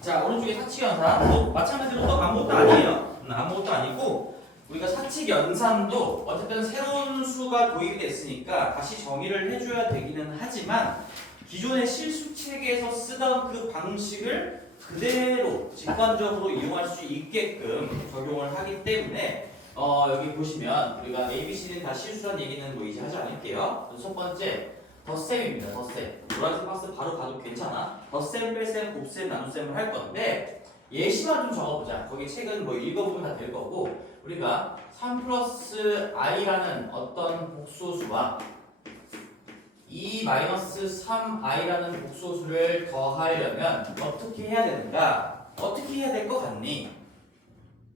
자, 오른쪽에 사칙 연산. 마찬가지로 또 아무것도 아니에요. 아무것도 아니고 우리가 사칙 연산도 어쨌든 새로운 수가 도입이 됐으니까 다시 정의를 해줘야 되기는 하지만 기존의 실수 체계에서 쓰던 그 방식을 그대로 직관적으로 이용할 수 있게끔 적용을 하기 때문에 여기 보시면 우리가 ABC는 다 실수란 얘기는 뭐 이제 하지 않을게요. 첫 번째 덧셈입니다. 덧셈. 노란색 박스 바로 가도 괜찮아. 덧셈, 뺄셈, 곱셈, 나눗셈을 할 건데 예시만 좀 적어보자. 거기 책은 뭐 읽어보면 다 될 거고 우리가 3 플러스 i라는 어떤 복소수와 2 마이너스 3i라는 복소수를 더하려면 어떻게 해야 되는가? 어떻게 해야 될 것 같니?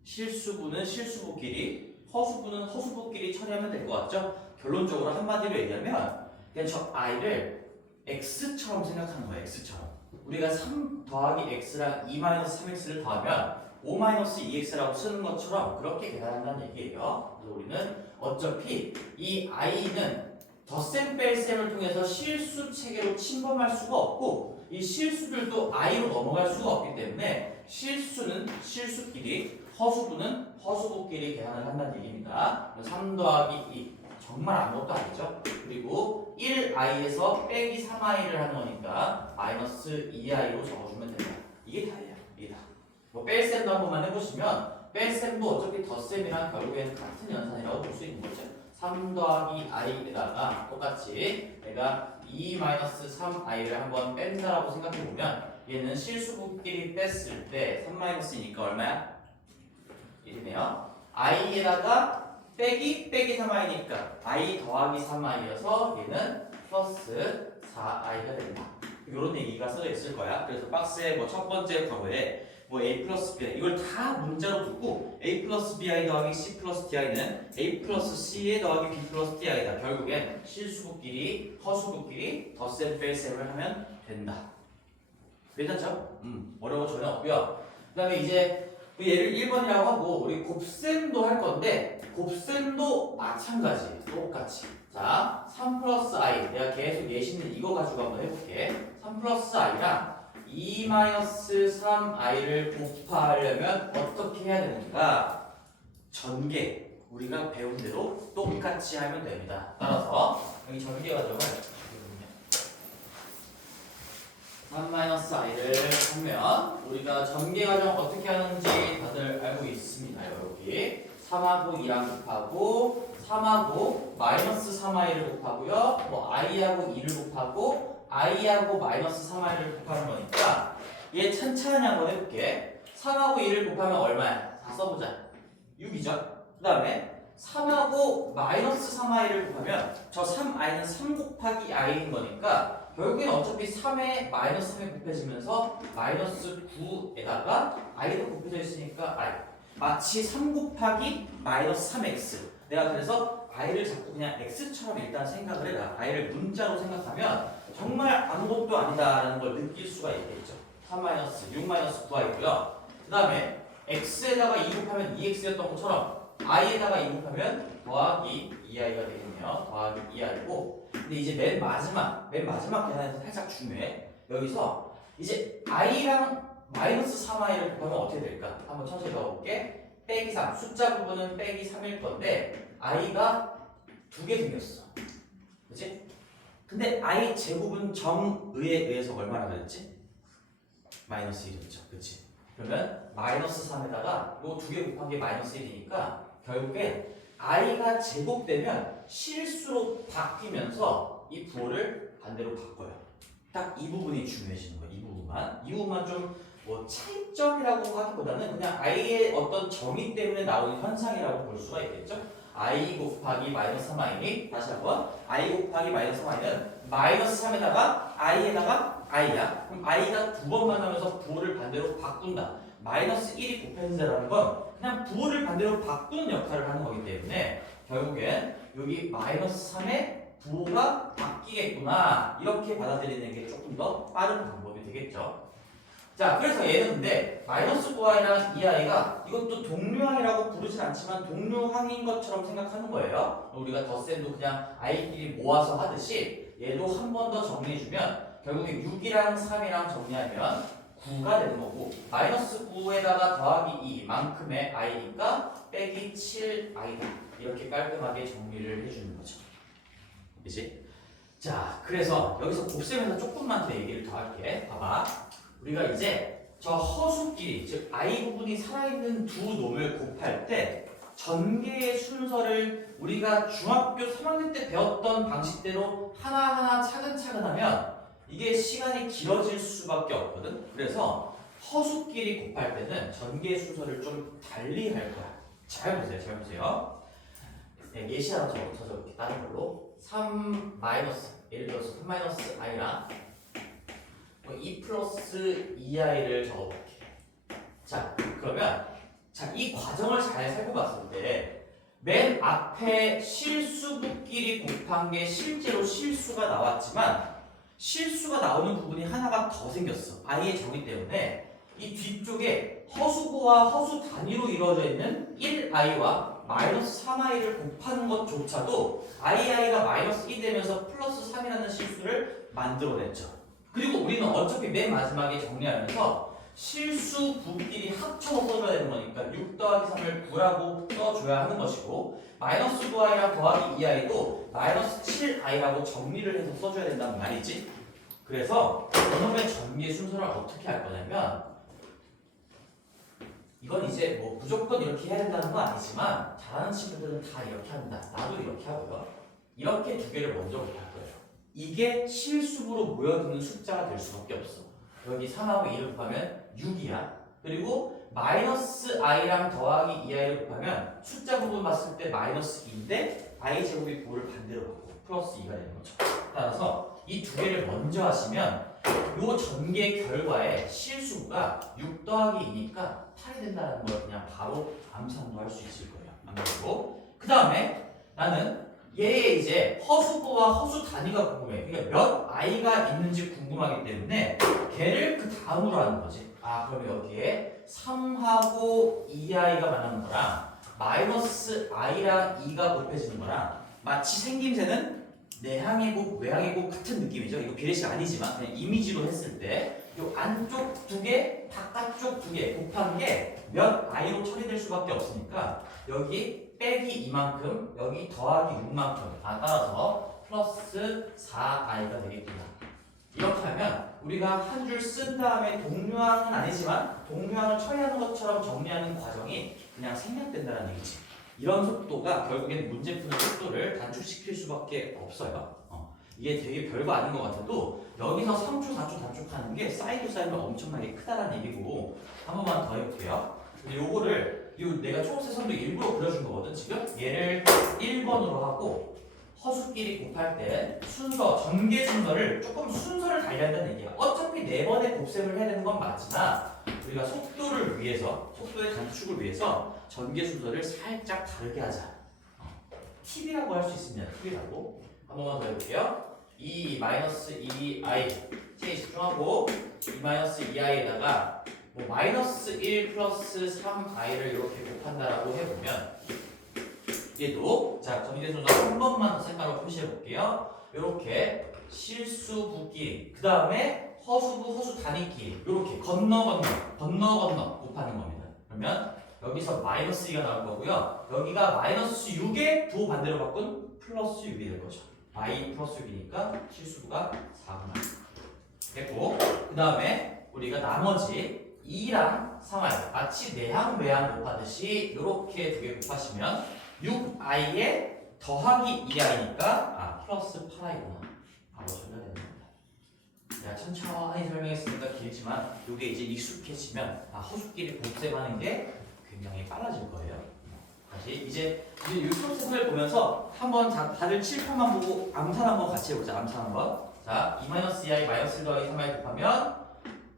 실수분은 실수분끼리, 허수분은 허수분끼리 처리하면 될 것 같죠? 결론적으로 한마디로 얘기하면 그냥 저 i를 x처럼 생각하는 거예요. x처럼. 우리가 3 더하기 x랑 2 마이너스 3x를 더하면 5 마이너스 2x라고 쓰는 것처럼 그렇게 계산한다는 얘기예요. 그래서 우리는 어차피 이 i는 덧셈 뺄셈을 통해서 실수 체계로 침범할 수가 없고 이 실수들도 i로 넘어갈 수가 없기 때문에 실수는 실수끼리 허수분은 허수분끼리 계산을 한다는 얘기입니다. 3 더하기 2 정말 아무것도 아니죠. 그리고 1i에서 빼기 3i를 하는 거니까 마이너스 2i로 적어주면 됩니다. 이게 다예요. 이게 다. 뭐 뺄셈도 한 번만 해보시면 뺄셈도 어차피 덧셈이랑 결국에는 같은 연산이라고 볼 수 있는 거죠. 3 더하기 i에다가 똑같이 내가 2 마이너스 3i를 한번 뺀다라고 생각해보면 얘는 실수분끼리 뺐을 때 3 마이너스니까 얼마야? 1이네요. i에다가 빼기 3i니까 i 더하기 3i여서 얘는 플러스 4i가 된다. 이런 얘기가 써져 있을 거야. 그래서 박스에 뭐 첫 번째 괄호에 뭐 a 플러스 b 이걸 다 문자로 두고 a 플러스 bi 더하기 c 플러스 di는 a 플러스 c에 더하기 b 플러스 di다. 결국엔 실수분끼리 허수분끼리 덧셈 뺄셈을 하면 된다. 괜찮죠? 어려운 거 전혀 없고요. 그 다음에 이제 얘를 1번이라고 하고 우리 곱셈도 할 건데 곱셈도 마찬가지 똑같이 자 3 플러스 i 내가 계속 예시는 이거 가지고 한번 해볼게. 3 플러스 i랑 2 마이너스 3i를 곱하려면 어떻게 해야 되는가? 전개 우리가 배운 대로 똑같이 하면 됩니다. 따라서 여기 전개 과정을 3 마이너스 i를 하면 우리가 전개 과정 어떻게 하는지 다들 알고 있습니다. 여기 3하고 2랑 곱하고 3하고 마이너스 3i를 곱하고요. 뭐 i하고 2를 곱하고 i하고 마이너스 3i를 곱하는 거니까 얘 찬찬히 한번 해볼게. 3하고 2를 곱하면 얼마야? 다 써보자. 6이죠. 그 다음에 3하고 마이너스 3i를 곱하면 저 3i는 3 곱하기 i인 거니까 결국엔 어차피 3에 마이너스 3에 곱해지면서 마이너스 9에다가 i도 곱해져 있으니까 i 마치 3 곱하기 마이너스 3x 내가 그래서 i를 자꾸 그냥 x처럼 일단 생각을 해라. i를 문자로 생각하면 정말 아무것도 아니다라는 걸 느낄 수가 있겠죠. 3 마이너스 6 마이너스 9i고요. 그 다음에 x에다가 2 곱하면 2x였던 것처럼 i에다가 2 곱하면 더하기 2i가 되겠네요. 더하기 2i고 근데 이제 맨 마지막 계산에서 살짝 중요해. 여기서 이제 i랑 마이너스 3i를 곱하면 어떻게 될까? 한번 천천히 넣어볼게. 빼기 3 숫자 부분은 빼기 3일 건데 i가 2개 생겼어. 그치? 근데 i 제곱은 정의에 의해서 얼마나 됐지? 마이너스 1이었죠. 그치? 그러면 마이너스 3에다가 요 2개 곱한 게 마이너스 1이니까 결국에 i가 제곱되면 실수로 바뀌면서 이 부호를 반대로 바꿔요. 딱 이 부분이 중요해지는 거예요. 이 부분만 좀 뭐 차이점이라고 하기보다는 그냥 i의 어떤 정의 때문에 나오는 현상이라고 볼 수가 있겠죠. i 곱하기 마이너스 3i니 다시 한번 i 곱하기 마이너스 3i는 마이너스 3에다가 i에다가 i야. 그럼 i가 두 번 만나면서 부호를 반대로 바꾼다. 마이너스 1이 곱해진다는 건 그냥 부호를 반대로 바꾸는 역할을 하는 거기 때문에 결국엔 여기 마이너스 3의 부호가 바뀌겠구나 이렇게 받아들이는 게 조금 더 빠른 방법이 되겠죠. 자, 그래서 얘는 근데 마이너스 9i랑 2i가 이것도 동류항이라고 부르진 않지만 동류항인 것처럼 생각하는 거예요. 우리가 덧셈도 그냥 i끼리 모아서 하듯이 얘도 한 번 더 정리해주면 결국에 6이랑 3이랑 정리하면 9가 되는 거고 마이너스 9에다가 더하기 2만큼의 i니까 빼기 7i다. 이렇게 깔끔하게 정리를 해주는 거죠. 그치? 자, 그래서 여기서 곱셈에서 조금만 더 얘기를 더 할게. 봐봐. 우리가 이제 저 허수끼리, 즉 i 부분이 살아있는 두 놈을 곱할 때 전개의 순서를 우리가 중학교 3학년 때 배웠던 방식대로 하나하나 차근차근 하면 이게 시간이 길어질 수밖에 없거든. 그래서 허수끼리 곱할 때는 전개의 순서를 좀 달리 할 거야. 잘 보세요. 잘 보세요. 네, 예시 하나 적어볼게. 다른 걸로 3 마이너스, 예를 들어서 3 마이너스 i랑 2 플러스 2i를 적어볼게. 자, 그러면 자, 이 과정을 잘 살펴봤을 때 맨 앞에 실수분끼리 곱한 게 실제로 실수가 나왔지만 실수가 나오는 부분이 하나가 더 생겼어. i의 정의 때문에 이 뒤쪽에 허수고와 허수 단위로 이루어져 있는 1i와 마이너스 3i를 곱하는 것조차도 ii가 마이너스 1 되면서 플러스 3이라는 실수를 만들어냈죠. 그리고 우리는 어차피 맨 마지막에 정리하면서 실수 부끼리 합쳐서 써줘야 되는 거니까 6 더하기 3을 9라고 써줘야 하는 것이고 마이너스 9i랑 더하기 2i도 마이너스 7i라고 정리를 해서 써줘야 된다는 말이지. 그래서 이놈의 전개 순서를 어떻게 할 거냐면 이건 이제 뭐 무조건 이렇게 해야 된다는 건 아니지만 잘하는 친구들은 다 이렇게 한다. 나도 이렇게 하고요. 이렇게 두 개를 먼저 곱할 거예요. 이게 실수로 모여드는 숫자가 될 수밖에 없어. 여기 3하고 2를 곱하면 6이야. 그리고 마이너스 i랑 더하기 2i를 곱하면 숫자 부분 봤을 때 마이너스 2인데 i 제곱이 9를 반대로 받고 플러스 2가 되는 거죠. 따라서 이 두 개를 먼저 하시면 요 전개 결과에 실수가 6 더하기 2니까 8이 된다는 걸 그냥 바로 암산도 할 수 있을 거예요. 안 그리고 그 다음에 나는 얘의 이제 허수고와 허수 단위가 궁금해. 그러니까 몇 i가 있는지 궁금하기 때문에 걔를 그 다음으로 하는 거지. 아, 그럼 여기에 3하고 2i가 만나는 거랑 마이너스 i랑 2가 곱해지는 거랑 마치 생김새는 내향의 곱, 외향의 곱 같은 느낌이죠. 이거 비례식 아니지만 그냥 이미지로 했을 때 이 안쪽 두 개, 바깥쪽 두 개 곱한 게 몇 i로 처리될 수밖에 없으니까 여기 빼기 이만큼, 여기 더하기 6만큼 따라서 플러스 4i가 되겠구나. 이렇게 하면 우리가 한 줄 쓴 다음에 동류항은 아니지만 동류항을 처리하는 것처럼 정리하는 과정이 그냥 생략된다는 얘기지. 이런 속도가 결국엔 문제 푸는 속도를 단축시킬 수밖에 없어요. 이게 되게 별거 아닌 것 같아도 여기서 3초, 4초 단축하는 게 쌓이고 쌓이면 엄청나게 크다는 얘기고 한 번만 더 해볼게요. 근데 요거를 내가 초록색 선도 일부러 그려준 거거든 지금. 얘를 1번으로 하고 허수끼리 곱할 때 순서, 전개 순서를 조금 순서를 달리한다는 얘기야. 어차피 4번의 곱셈을 해야 되는 건 맞지만 우리가 속도를 위해서, 속도의 단축을 위해서 전개 순서를 살짝 다르게 하자. 팁이라고 할 수 있습니다. 팁이라고. 한 번만 더 해볼게요. 2 마이너스 2i 제일 집중하고 2 마이너스 2i에다가 뭐 마이너스 1 플러스 3i를 이렇게 곱한다라고 해보면 얘도 자 전개 순서 한 번만 더 색깔로 표시해 볼게요. 이렇게 실수 부끼리 그 다음에 허수부 허수 단위끼리 이렇게 건너 곱하는 겁니다. 그러면 여기서 마이너스 2가 나올 거고요. 여기가 마이너스 6에 도 반대로 바꾼 플러스 6이 될 거죠. i 플러스 6이니까 실수가 4구나. 됐고 그 다음에 우리가 나머지 2랑 3i 마치 내항 외항 곱하듯이 이렇게 두 개 곱하시면 6i에 더하기 2i니까 플러스 8i구나. 바로 전달되는 겁니다. 제가 천천히 설명했으니까 길지만 이게 이제 익숙해지면 허수끼리 곱셈하는 게 굉장히 빨라질 거예요. 다시 이제 이 프로세스를 보면서 한번 다들 칠판만 보고 암산 한번 같이 해보자. 암산 한번. 자, 2-2i 마이너스 1 더하기 3i 곱하면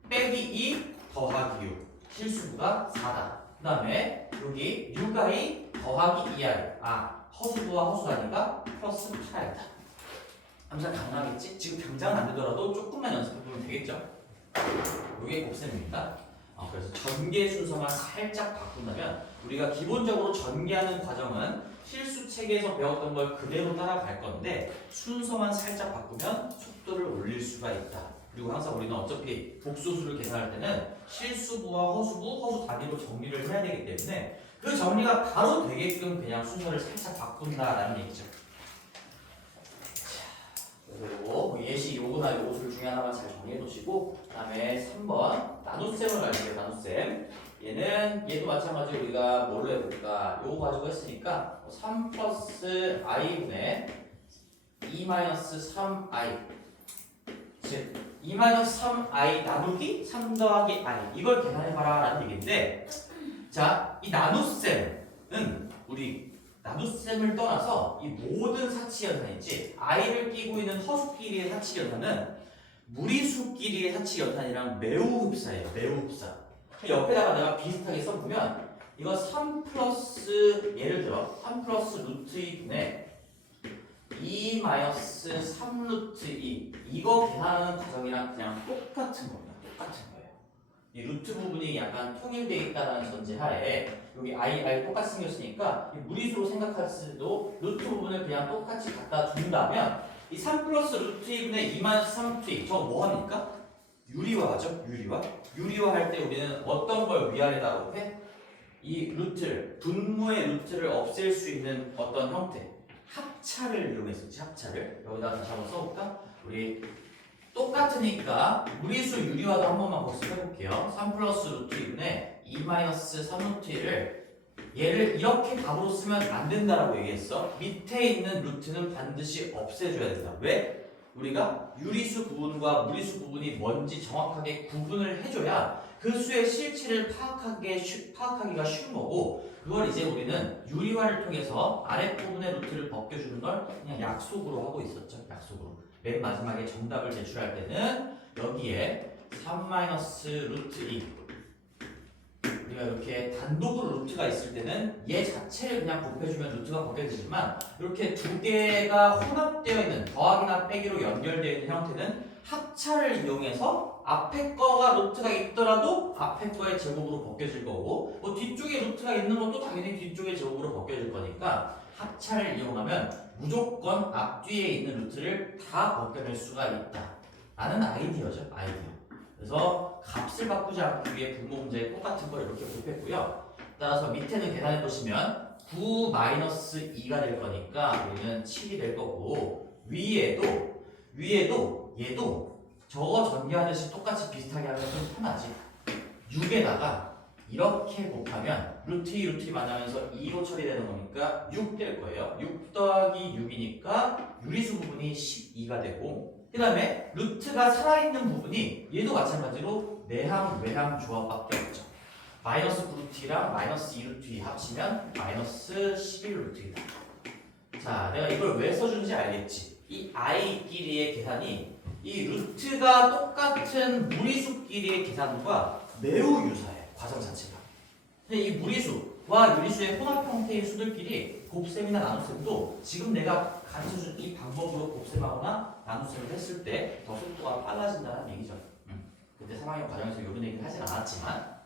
빼기 2 더하기 6 실수부가 4다. 그 다음에 여기 6i 더하기 2i 허수부와 허수하니까 플러스 8i다. 암산 가능하겠지? 지금 당장은 안 되더라도 조금만 연습해보면 되겠죠? 이게 곱셈입니다. 그래서 전개 순서만 살짝 바꾼다면 우리가 기본적으로 전개하는 과정은 실수 책에서 배웠던 걸 그대로 따라갈 건데 순서만 살짝 바꾸면 속도를 올릴 수가 있다. 그리고 항상 우리는 어차피 복소수를 계산할 때는 실수부와 허수부, 허수 단위로 정리를 해야 되기 때문에 그 정리가 바로 되게끔 그냥 순서를 살짝 바꾼다라는 얘기죠. 그리고 예시 요거나 요것을 중에 하나만 잘 정리해 놓으시고 그 다음에 3번 나눗셈을 갈게요. 나눗셈. 얘도 마찬가지로 우리가 뭘로 해볼까? 요거 가지고 했으니까 3 플러스 i분의 2 마이너스 3i 즉 2 마이너스 3i 나누기 3 더하기 i 이걸 계산해봐라 라는 얘기인데 자, 이 나눗셈은 우리 나눗셈을 떠나서 이 모든 사치연산이지 i를 끼고 있는 허수끼리의 사치연산은 무리수끼리의 사치연산이랑 매우 흡사해요. 매우 흡사. 옆에다가 내가 비슷하게 써보면 이거 3 플러스 예를 들어 3 플러스 루트 2분의 2 마이너스 3 루트 2 이거 계산하는 과정이랑 그냥 똑같은 겁니다. 똑같은 거예요. 이 루트 부분이 약간 통일되어 있다는 전제하에 여기 i 똑같이 생겼으니까 무리수로 생각할 수도 루트 부분을 그냥 똑같이 갖다 둔다면 이 3 플러스 루트 2분의 2 마이너스 3 루트 2 저거 뭐 합니까? 유리화하죠? 유리화 할 때 우리는 어떤 걸 위아래다 곱해? 이 루트를 분모의 루트를 없앨 수 있는 어떤 형태 합차를 이용했었지. 합차를 여기다 다시 한번 써볼까? 우리 똑같으니까 무리수 유리화도 한 번만 복습해볼게요. 3 플러스 루트 2분의 2 마이너스 3 루트 1을 얘를 이렇게 답으로 쓰면 안 된다라고 얘기했어. 밑에 있는 루트는 반드시 없애줘야 된다. 왜? 우리가 유리수 부분과 무리수 부분이 뭔지 정확하게 구분을 해줘야 그 수의 실체를 파악하기가 쉬운 거고 그걸 이제 우리는 유리화를 통해서 아랫부분의 루트를 벗겨주는 걸 그냥 약속으로 하고 있었죠. 약속으로. 맨 마지막에 정답을 제출할 때는 여기에 3 마이너스 루트 2 우리가 이렇게 단독으로 루트가 있을 때는 얘 자체를 그냥 곱해주면 루트가 벗겨지지만 이렇게 두 개가 혼합되어 있는 더하기나 빼기로 연결되어 있는 형태는 합차를 이용해서 앞에 거가 루트가 있더라도 앞에 거의 제곱으로 벗겨질 거고 뭐 뒤쪽에 루트가 있는 것도 당연히 뒤쪽의 제곱으로 벗겨질 거니까 합차를 이용하면 무조건 앞뒤에 있는 루트를 다 벗겨낼 수가 있다 라는 아이디어죠. 아이디어. 그래서 값을 바꾸지 않기 위해 분모 문제에 똑같은 걸 이렇게 곱했고요. 따라서 밑에는 계산해 보시면 9 마이너스 2가 될 거니까 우리는 7이 될 거고 위에도 얘도 저거 전개하듯이 똑같이 비슷하게 하면 좀 편하지. 6에다가 이렇게 곱하면 루트 2 루트 2 만나면서 2로 처리되는 거니까 6 될 거예요. 6 더하기 6이니까 유리수 부분이 12가 되고 그 다음에 루트가 살아있는 부분이 얘도 마찬가지로 내항 외항 조합밖에 없죠. 마이너스 9루트랑 마이너스 2루트 합치면 마이너스 11루트이다. 자, 내가 이걸 왜 써준지 알겠지? 이 i끼리의 계산이 이 루트가 똑같은 무리수끼리의 계산과 매우 유사해. 과정 자체가. 근데 이 무리수와 유리수의 혼합 형태의 수들끼리 곱셈이나 나눗셈도 지금 내가 가르쳐준 이 방법으로 곱셈하거나 나눗셈을 했을 때 더 속도가 빨라진다는 얘기죠. 그때 3학년 과정에서 이런 얘기를 하진 않았지만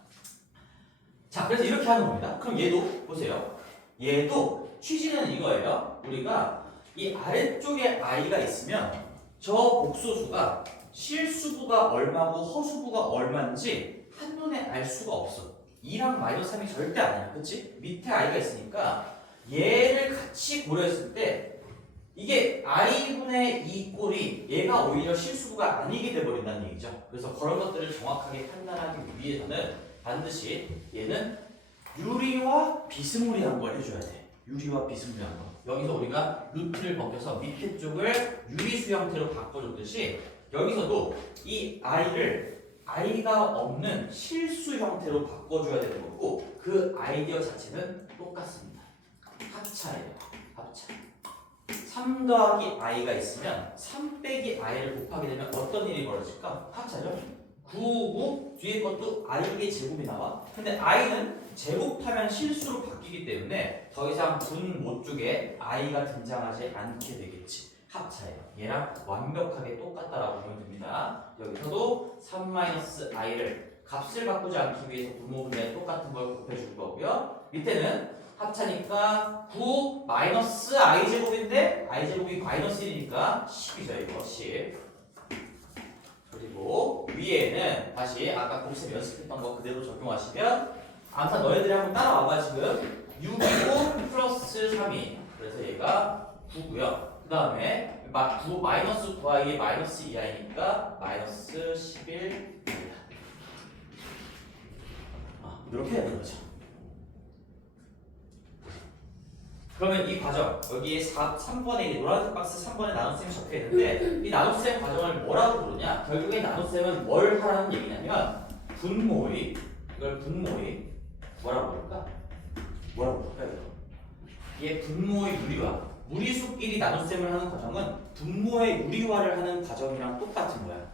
자, 그래서 이렇게 하는 겁니다. 그럼 얘도 보세요. 얘도 취지는 이거예요. 우리가 이 아래쪽에 i가 있으면 저 복소수가 실수부가 얼마고 허수부가 얼마인지 한눈에 알 수가 없어. 2랑 마이너스 3이 절대 아니야. 그치? 밑에 i가 있으니까 얘를 같이 고려했을 때 이게 i분의 2 꼴이 얘가 오히려 실수부가 아니게 돼버린다는 얘기죠. 그래서 그런 것들을 정확하게 판단하기 위해서는 반드시 얘는 유리와 비스무리한 걸 해줘야 돼. 유리와 비스무리한 거. 여기서 우리가 루트를 벗겨서 밑에 쪽을 유리수 형태로 바꿔줬듯이 여기서도 이 i가 없는 실수 형태로 바꿔줘야 되는 거고 그 아이디어 자체는 똑같습니다. 합차예요. 합차. 3 더하기 i가 있으면 3 빼기 i를 곱하게 되면 어떤 일이 벌어질까? 합차죠. 9, 뒤에 것도 i의 제곱이 나와. 근데 i는 제곱하면 실수로 바뀌기 때문에 더 이상 분모 쪽에 i가 등장하지 않게 되겠지. 합차예요. 얘랑 완벽하게 똑같다라고 보면 됩니다. 여기서도 3-i를 값을 바꾸지 않기 위해서 분모 분야에 똑같은 걸 곱해줄 거고요. 밑에는 합차니까 9 마이너스 i 제곱인데 i 제곱이 마이너스 1이니까 10이죠. 이거 10. 그리고 위에는 다시 아까 곱셈 연습했던 거 그대로 적용하시면 아무튼 너희들이 한번 따라와봐. 지금 6이고 플러스 3이 그래서 얘가 9고요. 그 다음에 마이너스 9i에 마이너스 2i니까 마이너스 11입니다. 이렇게 해야 되는 거죠. 그러면 이 과정 여기에 3번에 노란색 박스 3번에 나눗셈이 적혀 있는데 이 나눗셈 과정을 뭐라고 부르냐? 결국에 나눗셈은 뭘 하라는 얘기냐면 분모의 이걸 분모의 뭐라고 부를까? 뭐라고 부를까 이거? 이게 분모의 무리화 무리수끼리 나눗셈을 하는 과정은 분모의 무리화를 하는 과정이랑 똑같은 거야.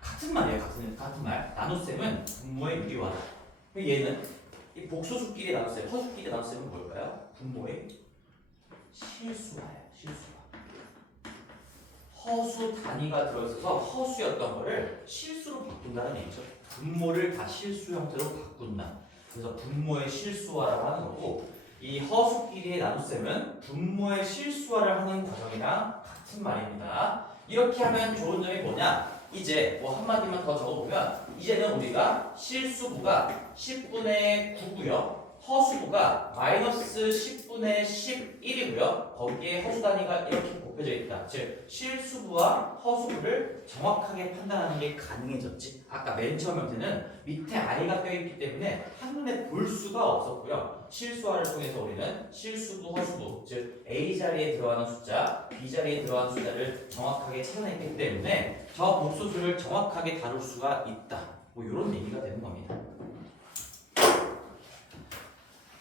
같은 말이에요. 같은 말. 나눗셈은 분모의 무리화. 얘는 이 복소수끼리 나눗셈, 허수끼리 나눗셈은 뭘까요? 분모의 실수화예요. 실수화. 허수 단위가 들어있어서 허수였던 거를 실수로 바꾼다는 얘기죠. 분모를 다 실수 형태로 바꾼다. 그래서 분모의 실수화라고 하는 거고 이 허수끼리의 나눗셈은 분모의 실수화를 하는 과정이랑 같은 말입니다. 이렇게 하면 좋은 점이 뭐냐? 이제 뭐 한마디만 더 적어보면 이제는 우리가 실수부가 10분의 9고요. 허수부가 마이너스 10분의 11이고요. 거기에 허수 단위가 이렇게 곱해져 있다. 즉 실수부와 허수부를 정확하게 판단하는 게 가능해졌지. 아까 맨 처음 형태는 밑에 i가 껴있기 때문에 한눈에 볼 수가 없었고요. 실수화를 통해서 우리는 실수부, 허수부, 즉 A 자리에 들어가는 숫자, B 자리에 들어가는 숫자를 정확하게 찾아냈기 때문에 저 복소수를 정확하게 다룰 수가 있다. 뭐 이런 얘기가 되는 겁니다.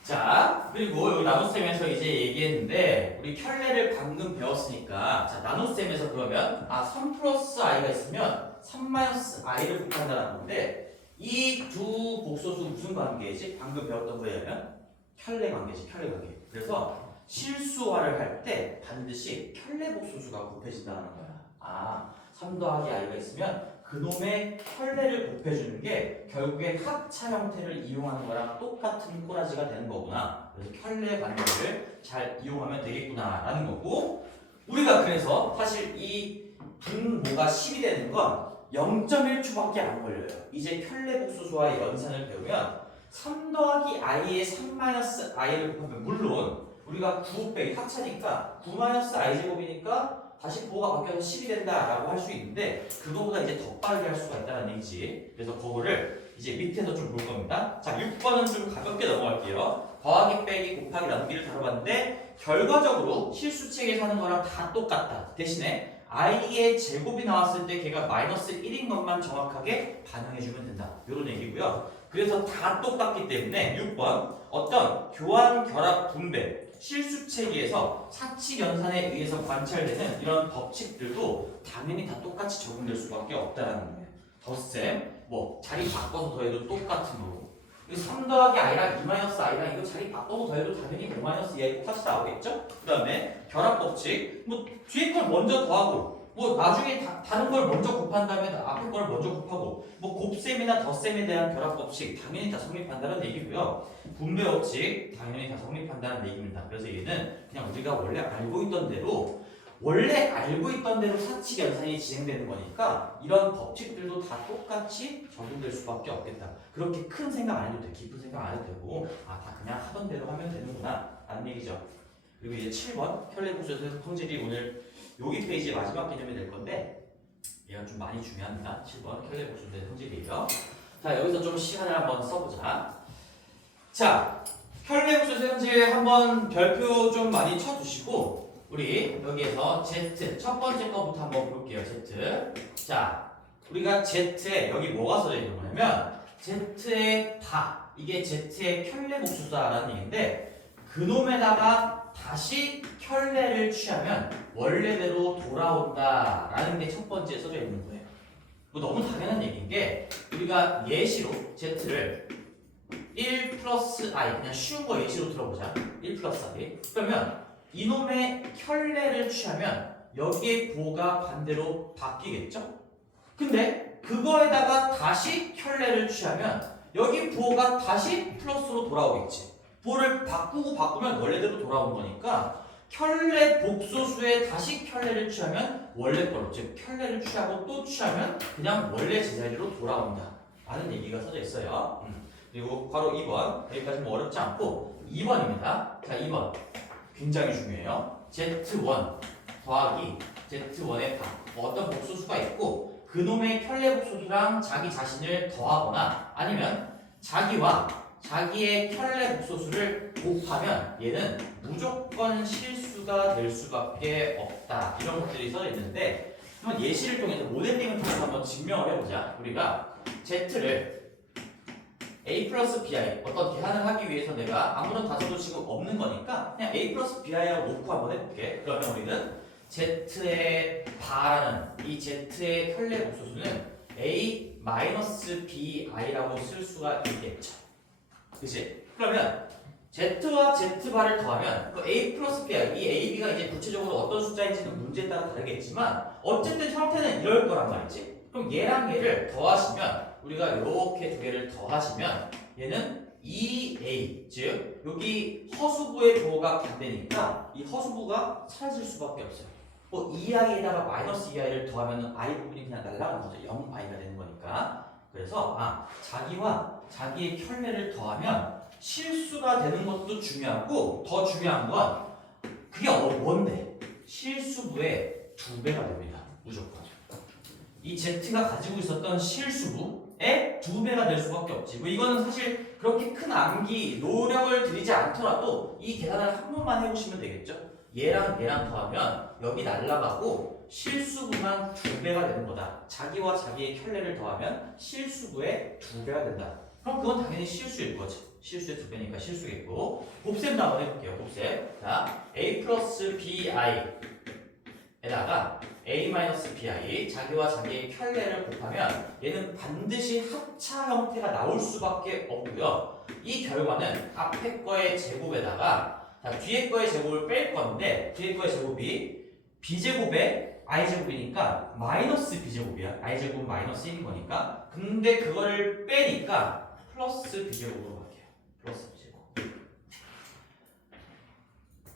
자, 그리고 여기 나눗셈에서 이제 얘기했는데 우리 켤레를 방금 배웠으니까 자, 나눗셈에서 그러면 3 플러스 i가 있으면 3 마이너스 i를 곱한다는 건데 이 두 복소수 무슨 관계이지? 방금 배웠던 거에 의하면 켤레 관계지, 켤레 관계. 그래서 실수화를 할 때 반드시 켤레 복소수가 곱해진다는 거야. 3 더하기 i가 있으면 그놈의 켤레를 곱해주는 게 결국에 합차 형태를 이용하는 거랑 똑같은 꼬라지가 되는 거구나. 그래서 켤레 관계를 잘 이용하면 되겠구나 라는 거고 우리가 그래서 사실 이 분모가 10이 되는 건 0.1초밖에 안 걸려요. 이제 켤레 복소수와의 연산을 배우면 3 더하기 i에 3 마이너스 i를 곱하면 물론 우리가 9 빼기 합차니까 9 마이너스 i 제곱이니까 다시 부호가 바뀌어서 10이 된다라고 할 수 있는데 그거보다 이제 더 빠르게 할 수가 있다는 얘기지. 그래서 그거를 이제 밑에서 좀 볼 겁니다. 자, 6번은 좀 가볍게 넘어갈게요. 더하기 빼기 곱하기 나누기를 다뤄봤는데 결과적으로 실수책에서 하는 거랑 다 똑같다. 대신에 i의 제곱이 나왔을 때 걔가 마이너스 1인 것만 정확하게 반영해주면 된다. 이런 얘기고요. 그래서 다 똑같기 때문에 6번 어떤 교환, 결합, 분배 실수체계에서 사칙 연산에 의해서 관찰되는 이런 법칙들도 당연히 다 똑같이 적용될 수밖에 없다는 거예요. 덧셈, 뭐 자리 바꿔서 더해도 똑같은 거고 3 더하기 i랑 2 마이너스 i랑 이거 자리 바꿔서 더해도 당연히 5 마이너스 2가 똑같이 나오겠죠? 그 다음에 결합 법칙, 뭐 뒤에 걸 먼저 더하고 뭐 나중에 다른 걸 먼저 곱한 다음에 앞에 걸 먼저 곱하고 뭐 곱셈이나 덧셈에 대한 결합 법칙 당연히 다 성립한다는 얘기고요. 분배 법칙 당연히 다 성립한다는 얘기입니다. 그래서 얘는 그냥 우리가 원래 알고 있던 대로 사칙 연산이 진행되는 거니까 이런 법칙들도 다 똑같이 적용될 수밖에 없겠다. 그렇게 큰 생각 안 해도 돼. 깊은 생각 안 해도 되고 다 그냥 하던 대로 하면 되는구나 라는 얘기죠. 그리고 이제 7번 켤레 복소수에서 성질이 오늘 여기 페이지의 마지막 개념이 될 건데 얘가 좀 많이 중요합니다. 7번 켤레 복소수의 성질이에요. 자, 여기서 좀 시간을 한번 써보자. 자, 켤레 복소수의 성질 한번 별표 좀 많이 쳐두시고 우리 여기에서 Z 첫 번째 거부터 한번 볼게요. Z. 자, 우리가 Z에 여기 뭐가 써져 있는 거냐면 Z의 바 이게 Z의 켤레 복소수다라는 얘기인데 그놈에다가 다시 켤레를 취하면 원래대로 돌아온다라는 게 첫 번째 써져 있는 거예요. 뭐 너무 당연한 얘기인 게 우리가 예시로 Z를 1 플러스 i 그냥 쉬운 거 예시로 들어보자. 1 플러스 i 그러면 이놈의 켤레를 취하면 여기에 부호가 반대로 바뀌겠죠? 근데 그거에다가 다시 켤레를 취하면 여기 부호가 다시 플러스로 돌아오겠지. 부호를 바꾸면 원래대로 돌아오는 거니까 켤레 복소수에 다시 켤레를 취하면 원래 걸로, 즉 켤레를 취하고 또 취하면 그냥 원래 제자리로 돌아온다 라는 얘기가 써져 있어요. 그리고 바로 2번, 여기까지 뭐 어렵지 않고 2번입니다. 자, 2번 굉장히 중요해요. Z1 더하기 Z1의 방, 어떤 복소수가 있고 그놈의 켤레 복소수랑 자기 자신을 더하거나 아니면 자기와 자기의 켤레 복소수를 곱하면 얘는 무조건 실수가 될 수밖에 없다. 이런 것들이 써져 있는데 한번 예시를 통해서 모델링을 통해서 한번 증명을 해보자. 우리가 Z를 A 플러스 BI 어떤 계산을 하기 위해서 내가 아무런 단서도 지금 없는 거니까 그냥 A 플러스 BI라고 놓고 한번 해볼게. 그러면 우리는 Z의 바라는 이 Z의 켤레 복소수는 A 마이너스 BI라고 쓸 수가 있겠죠. 그치? 그러면 Z와 Z바를 더하면 그 A 플러스 BI, 이 AB가 이제 구체적으로 어떤 숫자인지는 문제에 따라 다르겠지만 어쨌든 형태는 이럴 거란 말이지. 그럼 얘랑 얘를 더하시면 우리가 이렇게 두 개를 더하시면 얘는 2A, 즉 여기 허수부의 부호가 반대니까 이 허수부가 사라질 수밖에 없어요. 뭐 2i에다가 마이너스 2i를 더하면 i 부분이 그냥 날아가는 거죠. 0i가 되는 거니까. 그래서 자기와 자기의 켤레를 더하면 실수가 되는 것도 중요하고 더 중요한 건 그게 뭔데? 실수부의 2배가 됩니다. 무조건. 이 Z가 가지고 있었던 실수부의 2배가 될 수밖에 없지. 뭐 이거는 사실 그렇게 큰 암기 노력을 들이지 않더라도 이 계산을 한 번만 해보시면 되겠죠. 얘랑 얘랑 더하면 여기 날라가고 실수부만 2배가 되는 거다. 자기와 자기의 켤레를 더하면 실수부의 2배가 된다. 그럼 그건 당연히 실수일 거지. 실수의 2배니까 실수겠고. 곱셈도 한번 해볼게요. 곱셈. 자, A 플러스 BI 에다가 A 마이너스 BI 자기와 자기의 켤레를 곱하면 얘는 반드시 합차 형태가 나올 수밖에 없고요. 이 결과는 앞에 거의 제곱에다가 자, 뒤에 거의 제곱을 뺄 건데 뒤에 거의 제곱이 b제곱에 i제곱이니까 마이너스 b제곱이야. i제곱은 마이너스 1인 거니까. 근데 그거를 빼니까 플러스 b제곱으로 갈게요. 플러스 b제곱.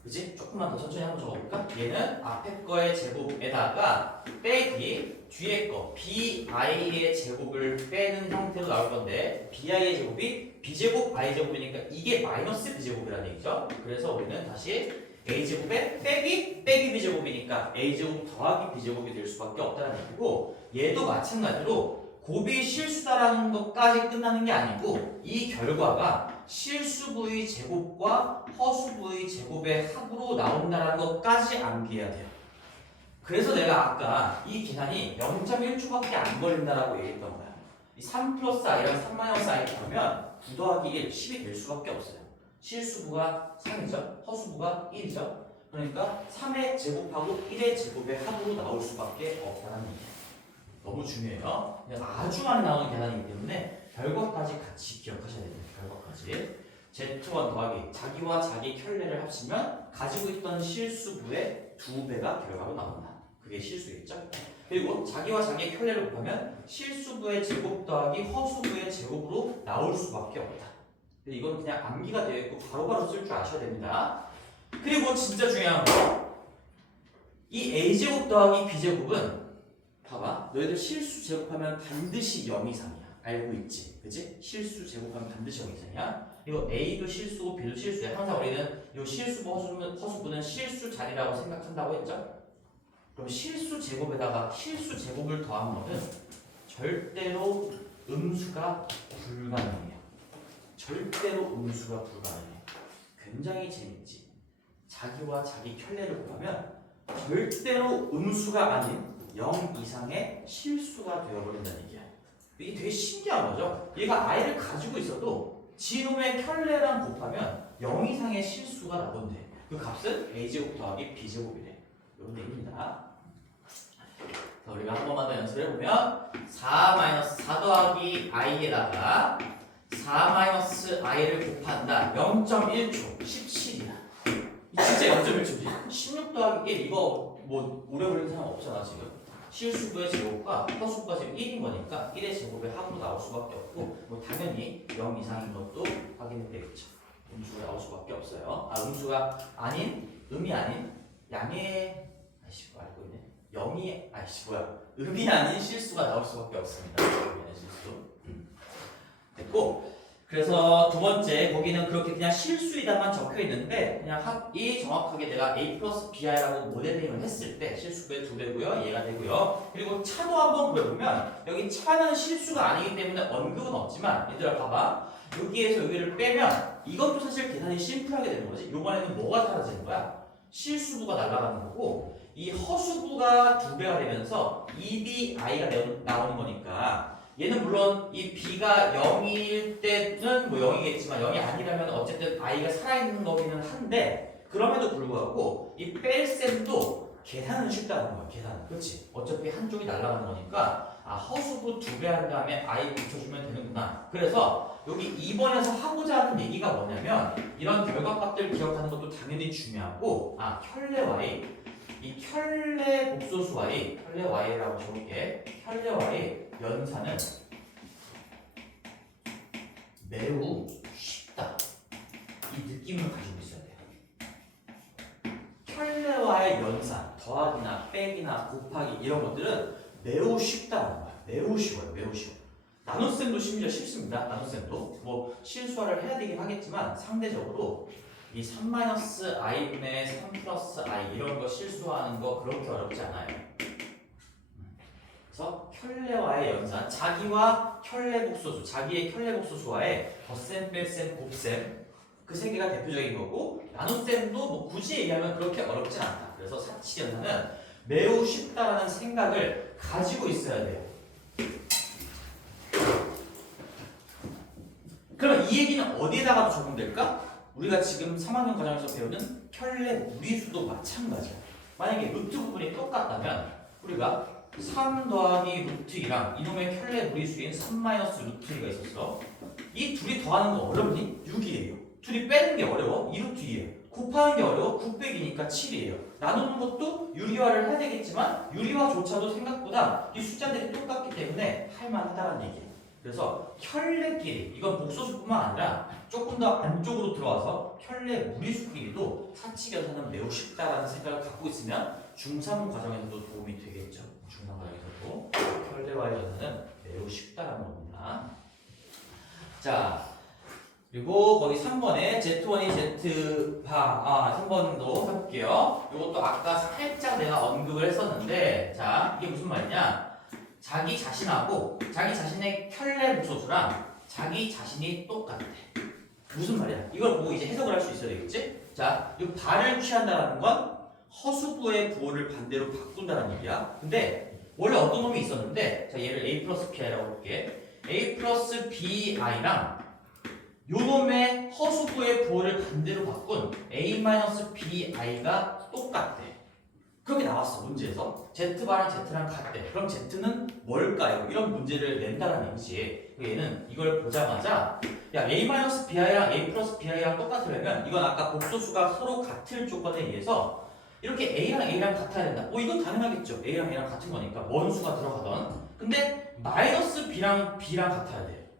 그치? 조금만 더 천천히 한번 적어볼까? 얘는 앞에 거의 제곱에다가 빼기 뒤에 거 bi의 제곱을 빼는 형태로 나올 건데 bi의 제곱이 b제곱 i제곱이니까 이게 마이너스 b제곱이라는 얘기죠. 그래서 우리는 다시 a제곱에 빼기 b제곱이니까 a제곱 더하기 b제곱이 될 수밖에 없다는 얘기고 얘도 마찬가지로 곱이 실수다라는 것까지 끝나는 게 아니고 이 결과가 실수부의 제곱과 허수부의 제곱의 합으로 나온다는 것까지 암기해야 돼요. 그래서 내가 아까 이 계산이 0.1초밖에 안 걸린다라고 얘기했던 거야. 이 3 플러스 i랑 3 마이너스 i 하면 9 더하기 1, 10이 될 수밖에 없어요. 실수부가 3이죠. 허수부가 1이죠. 그러니까 3의 제곱하고 1의 제곱의 합으로 나올 수밖에 없다는 얘기예요. 너무 중요해요. 아주 많이 나오는 계산이기 때문에 결과까지 같이 기억하셔야 됩니다. 결과까지. Z1 더하기 자기와 자기 켤레를 합치면 가지고 있던 실수부의 2배가 결과로 나온다. 그게 실수겠죠? 그리고 자기와 자기 켤레를 곱하면 실수부의 제곱 더하기 허수부의 제곱으로 나올 수밖에 없다. 이건 그냥 암기가 되어 있고 바로바로 쓸 줄 아셔야 됩니다. 그리고 진짜 중요한 거. 이 A제곱 더하기 B제곱은 봐봐. 너희들 실수 제곱하면 반드시 0 이상이야. 알고 있지? 그치? 실수 제곱하면 반드시 0 이상이야. 이거 A도 실수고 B도 실수야. 항상 우리는 이 실수부 허수부는 실수 자리라고 생각한다고 했죠? 그럼 실수 제곱에다가 실수 제곱을 더한 거는 절대로 음수가 불가능해요. 절대로 음수가 불가능해요. 굉장히 재밌지? 자기와 자기 켤레를 곱하면 절대로 음수가 아닌 0 이상의 실수가 되어버린다는 얘기야. 이게 되게 신기한 거죠. 얘가 i를 가지고 있어도 지놈의 켤레랑 곱하면 0 이상의 실수가 나온대. 그 값은 a제곱 더하기 b제곱이래. 이런 얘기입니다. 자, 우리가 한 번만 더 연습해보면 4 더하기 i에다가 4 i를 곱한다. 0.1초 17이야. 진짜 0.1초지. 16 더하기 1 이거 뭐 오래 걸리는 사람 없잖아 지금. 실수부의 제곱과 허수부가 지금 1인 거니까 1의 제곱의 합으로 나올 수밖에 없고 뭐 당연히 0 이상인 것도 확인이 되겠죠. 음수가 나올 수밖에 없어요. 음수가 아닌 음이 아닌 양의 아이씨 알고 있네. 음이 아닌 실수가 나올 수밖에 없습니다. 음이 아닌 실수. 됐고, 그래서 두 번째 거기는 그렇게 그냥 실수이다만 적혀 있는데 그냥 합이 정확하게 내가 a 플러스 bi라고 모델링을 했을 때 실수의 2배고요, 얘가 되고요. 그리고 차도 한번 그려보면 여기 차는 실수가 아니기 때문에 언급은 없지만 얘들아 봐봐. 여기에서 여기를 빼면 이것도 사실 계산이 심플하게 되는 거지. 이번에는 뭐가 사라지는 거야? 실수부가 날아가는 거고 이 허수부가 2배가 되면서 2bi가 나오는 거니까 얘는 물론 이 b가 0일 때는 뭐 0이겠지만 0이 아니라면 어쨌든 i가 살아있는 거기는 한데 그럼에도 불구하고 이 뺄셈도 계산은 쉽다는 거야. 계산. 그렇지? 어차피 한쪽이 날아가는 거니까 허수부 2배 한 다음에 i 붙여주면 되는구나. 그래서 여기 2번에서 하고자 하는 얘기가 뭐냐면 이런 결과값들 기억하는 것도 당연히 중요하고 켤레 y 이 켤레 복소수 y 켤레 y라고 적을게. 켤레 y 연산은 매우 쉽다. 이 느낌을 가지고 있어야 돼요. 켤레와의 연산, 더하기나 빼기나 곱하기 이런 것들은 매우 쉽다는 거야. 매우 쉬워요. 매우 쉬워. 나눗셈도 심지어 쉽습니다. 나눗셈도 뭐 실수화를 해야 되긴 하겠지만 상대적으로 이 3-i분의 3 플러스 i 이런 거 실수하는 거 그렇게 어렵지 않아요. 그래서 켤레와의 연산, 자기와 켤레 복소수, 자기의 켤레 복소수와의 덧셈, 뺄셈, 곱셈 그 세 개가 대표적인 거고 나눗셈도 뭐 굳이 얘기하면 그렇게 어렵진 않다. 그래서 사치 연산은 매우 쉽다라는 생각을 가지고 있어야 돼요. 그러면 이 얘기는 어디에다가 적용될까? 우리가 지금 3학년 과정에서 배우는 켤레 무리수도 마찬가지야. 만약에 루트 부분이 똑같다면 우리가 3 더하기 루트 2랑 이놈의 켤레 무리수인 3 마이너스 루트 2가 있었어. 이 둘이 더하는 거 어렵니? 6이에요. 둘이 빼는 게 어려워? 2루트 2예요. 곱하는 게 어려워? 9빼기니까 7이에요. 나누는 것도 유리화를 해야 되겠지만 유리화조차도 생각보다 이 숫자들이 똑같기 때문에 할만하다는 얘기예요. 그래서 켤레끼리, 이건 복소수뿐만 아니라 조금 더 안쪽으로 들어와서 켤레 무리수끼리도 사칙연산은 매우 쉽다라는 생각을 갖고 있으면 중3 과정에서도 도움이 되겠죠. 중3 과정에서도 켤레와의 연산은 매우 쉽다라는 겁니다. 자, 그리고 거기 3번에 Z1이 Z바 3번도 해볼게요. 이것도 아까 살짝 내가 언급을 했었는데 자, 이게 무슨 말이냐? 자기 자신하고 자기 자신의 켤레 복소수랑 자기 자신이 똑같대. 무슨 말이야? 이걸 보고 이제 해석을 할 수 있어야 되겠지? 자, 이 발을 취한다는 건 허수부의 부호를 반대로 바꾼다는 얘기야. 근데 원래 어떤 놈이 있었는데 자, 얘를 a 플러스 bi라고 볼게. a 플러스 bi랑 요놈의 허수부의 부호를 반대로 바꾼 a 마이너스 bi가 똑같대. 그렇게 나왔어 문제에서. Z바랑 Z랑 같대. 그럼 Z는 뭘까요? 이런 문제를 낸다는 얘기지. 얘는 이걸 보자마자 야 a 마이너스 bi랑 a 플러스 bi랑 똑같으려면 이건 아까 복소수가 서로 같을 조건에 의해서 이렇게 a랑 a랑 같아야 된다. 이건 당연하겠죠. a랑 a랑 같은 거니까 뭔 수가 들어가던. 근데 마이너스 b랑 같아야 돼.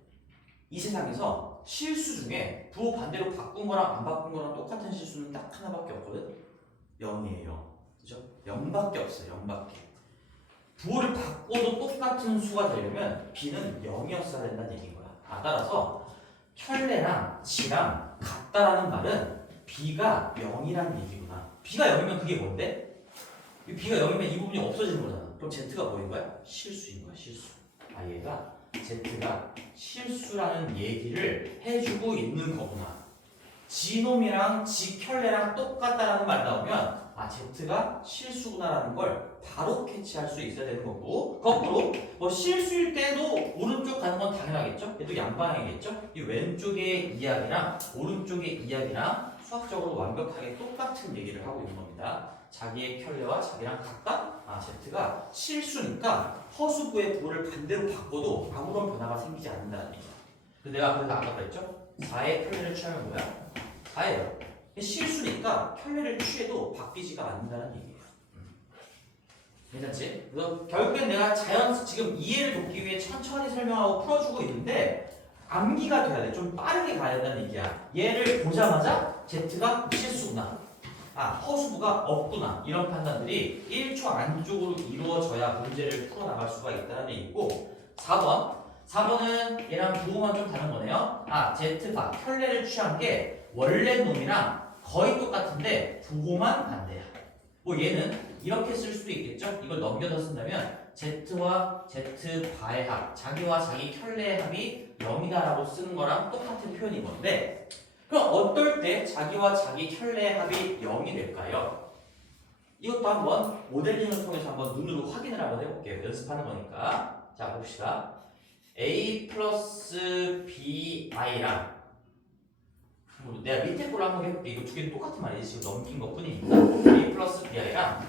이 세상에서 실수 중에 부호 반대로 바꾼 거랑 안 바꾼 거랑 똑같은 실수는 딱 하나밖에 없거든. 0이에요. 그죠? 0밖에 없어요. 0밖에. 부호를 바꿔도 똑같은 수가 되려면 b는 0이었어야 된다는 얘기인 거야. 따라서 켤레랑 지랑 같다라는 말은 b가 0이라는 얘기구나. b가 0이면 그게 뭔데? b가 0이면 이 부분이 없어지는 거잖아. 그럼 z가 뭐인 거야? 실수인 거야. 실수. 얘가 z가 실수라는 얘기를 해주고 있는 거구나. 지놈이랑 지켤레랑 똑같다라는 말 나오면 z가 실수구나라는 걸 바로 캐치할 수 있어야 되는 거고, 거꾸로 뭐 실수일 때도 오른쪽 가는 건 당연하겠죠? 얘도 양방향이겠죠? 이 왼쪽의 이야기랑 오른쪽의 이야기랑 수학적으로 완벽하게 똑같은 얘기를 하고 있는 겁니다. 자기의 켤레와 자기랑 같다? Z가 실수니까 허수부의 부호를 반대로 바꿔도 아무런 변화가 생기지 않는다는 얘기야. 내가 그래서 아까 그랬죠? 4의 켤레를 취하면 뭐야? 4예요. 실수니까 켤레를 취해도 바뀌지가 않는다는 얘기예요. 괜찮지? 그래서 결국엔 내가 지금 이해를 돕기 위해 천천히 설명하고 풀어주고 있는데 암기가 돼야 돼. 좀 빠르게 가야 된다는 얘기야. 얘를 보자마자 Z가 실수구나. 허수부가 없구나 이런 판단들이 1초 안쪽으로 이루어져야 문제를 풀어나갈 수가 있다는 얘기고 4번은 얘랑 부호만 좀 다른 거네요. Z가 켤레를 취한 게 원래 놈이랑 거의 똑같은데 부호만 반대야. 뭐 얘는 이렇게 쓸 수도 있겠죠. 이걸 넘겨서 쓴다면 Z와 Z바의 합, 자기와 자기 켤레의 합이 0이다라고 쓰는 거랑 똑같은 표현인 건데 그럼 어떨 때 자기와 자기 켤레의 합이 0이 될까요? 이것도 한번 모델링을 통해서 한번 눈으로 확인을 한번 해볼게요. 연습하는 거니까. 자, 봅시다. A 플러스 BI랑 내가 밑에 거로 한번 해볼게. 이거 두 개는 똑같은 말이지. 지금 넘긴 것 뿐이니까. A 플러스 BI랑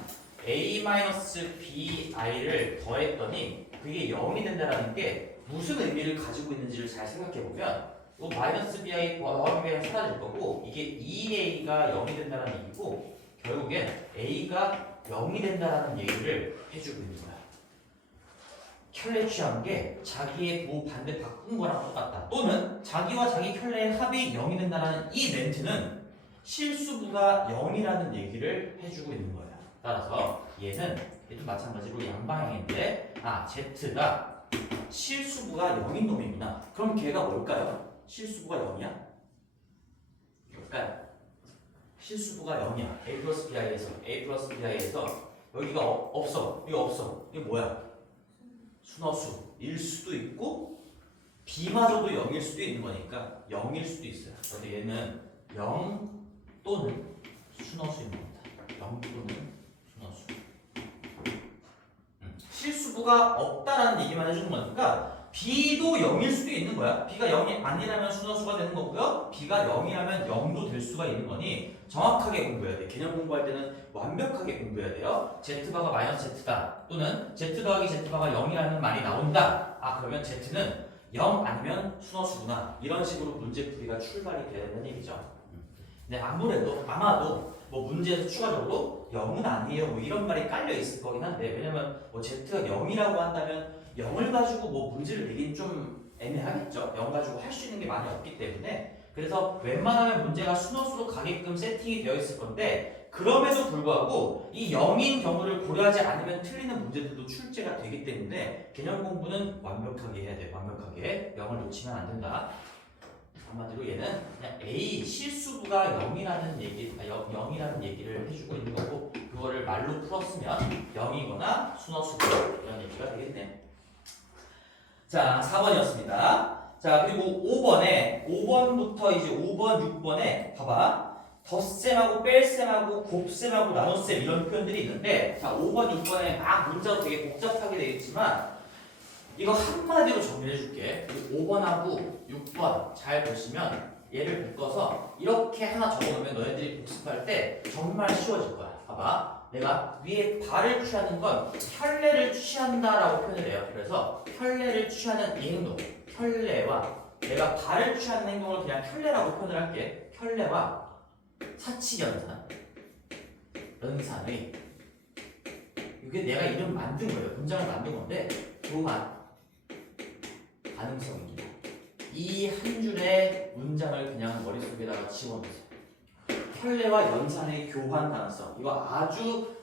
A 마이너스 BI를 더했더니 그게 0이 된다는 게 무슨 의미를 가지고 있는지를 잘 생각해보면 이 마이너스 BI 더하면 사라질 거고 이게 2A가 0이 된다는 얘기고 결국엔 A가 0이 된다는 얘기를 해주고 있는 거야. 켤레 취한 게 자기의 부호 반대 바꾼 거랑 똑같다. 또는 자기와 자기 켤레의 합이 0이 된다는 이 멘트는 실수부가 0이라는 얘기를 해주고 있는 거야. 따라서 얘는 얘도 마찬가지로 양방향인데 Z가 실수부가 0인 놈이구나. 그럼 걔가 뭘까요? 실수부가 0이야? 뭘까요? 실수부가 0이야. A 플러스 BI에서 여기가 없어. 이거 없어. 이게 뭐야? 순허수일 수도 있고 B마저도 0일 수도 있는 거니까 0일 수도 있어요. 그런데 얘는 0 또는 순허수인 겁니다. 0 또는 순허수. 실수부가 없다라는 얘기만 해주는 거니까 B도 0일 수도 있는 거야. B가 0이 아니라면 순허수가 되는 거고요. B가 0이라면 0도 될 수가 있는 거니 정확하게 공부해야 돼. 개념 공부할 때는 완벽하게 공부해야 돼요. Z바가 마이너스 Z다. 또는 Z 더하기 Z바가 0이라는 말이 나온다. 그러면 Z는 0 아니면 순허수구나. 이런 식으로 문제풀이가 출발이 돼야 된다는 얘기죠. 근데 아마도 뭐 문제에서 추가적으로 0은 아니에요. 뭐 이런 말이 깔려 있을 거긴 한데 왜냐면 뭐 Z가 0이라고 한다면 0을 가지고 뭐 문제를 내긴 좀 애매하겠죠. 0 가지고 할 수 있는 게 많이 없기 때문에 그래서 웬만하면 문제가 순허수로 가게끔 세팅이 되어 있을 건데 그럼에도 불구하고 이 0인 경우를 고려하지 않으면 틀리는 문제들도 출제가 되기 때문에 개념 공부는 완벽하게 해야 돼. 완벽하게 0을 놓치면 안 된다. 한마디로 얘는 그냥 A 실수부가 0이라는 얘기를 해주고 있는 거고 그거를 말로 풀었으면 0이거나 순허수고 이런 얘기가 되겠네. 자, 4번이었습니다. 자, 그리고 5번부터 이제 5번, 6번에 봐봐. 덧셈하고 뺄셈하고 곱셈하고 나눗셈 이런 표현들이 있는데 자, 5번, 6번에 막 문자로 되게 복잡하게 되겠지만 이거 한마디로 정리해 줄게. 5번하고 6번 잘 보시면 얘를 묶어서 이렇게 하나 적어놓으면 너네들이 복습할 때 정말 쉬워질 거야. 봐봐. 내가 위에 발을 취하는 건 켤레를 취한다라고 표현을 해요. 그래서 켤레를 취하는 이 행동, 켤레와 내가 발을 취하는 행동을 그냥 켤레라고 표현을 할게. 켤레와 사칙연산, 연산의 이게 내가 이름 만든 거예요. 문장을 만든 건데 교환 가능성입니다. 이 한 줄의 문장을 그냥 머릿속에다가 집어넣으세요. 켤레와 연산의 교환 가능성. 이거 아주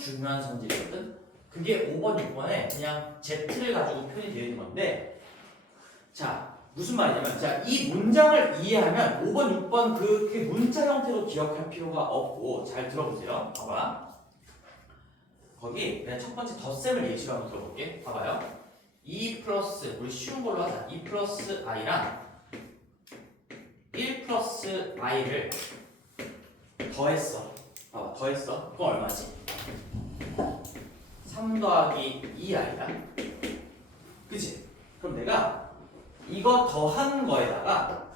중요한 성질이거든. 그게 5번, 6번에 그냥 Z를 가지고 표현이 되어 있는 건데 자, 무슨 말이냐면 자, 이 문장을 이해하면 5번, 6번 그 문자 형태로 기억할 필요가 없고 잘 들어보세요. 봐봐. 거기 내가 첫 번째 덧셈을 예시로 한번 들어볼게. 봐봐요. 2 플러스 우리 쉬운 걸로 하자. 2 플러스 i랑 1 플러스 i를 더했어. 봐봐, 더했어. 그건 얼마지? 3 더하기 2i야. 그치? 그럼 내가 이거 더한 거에다가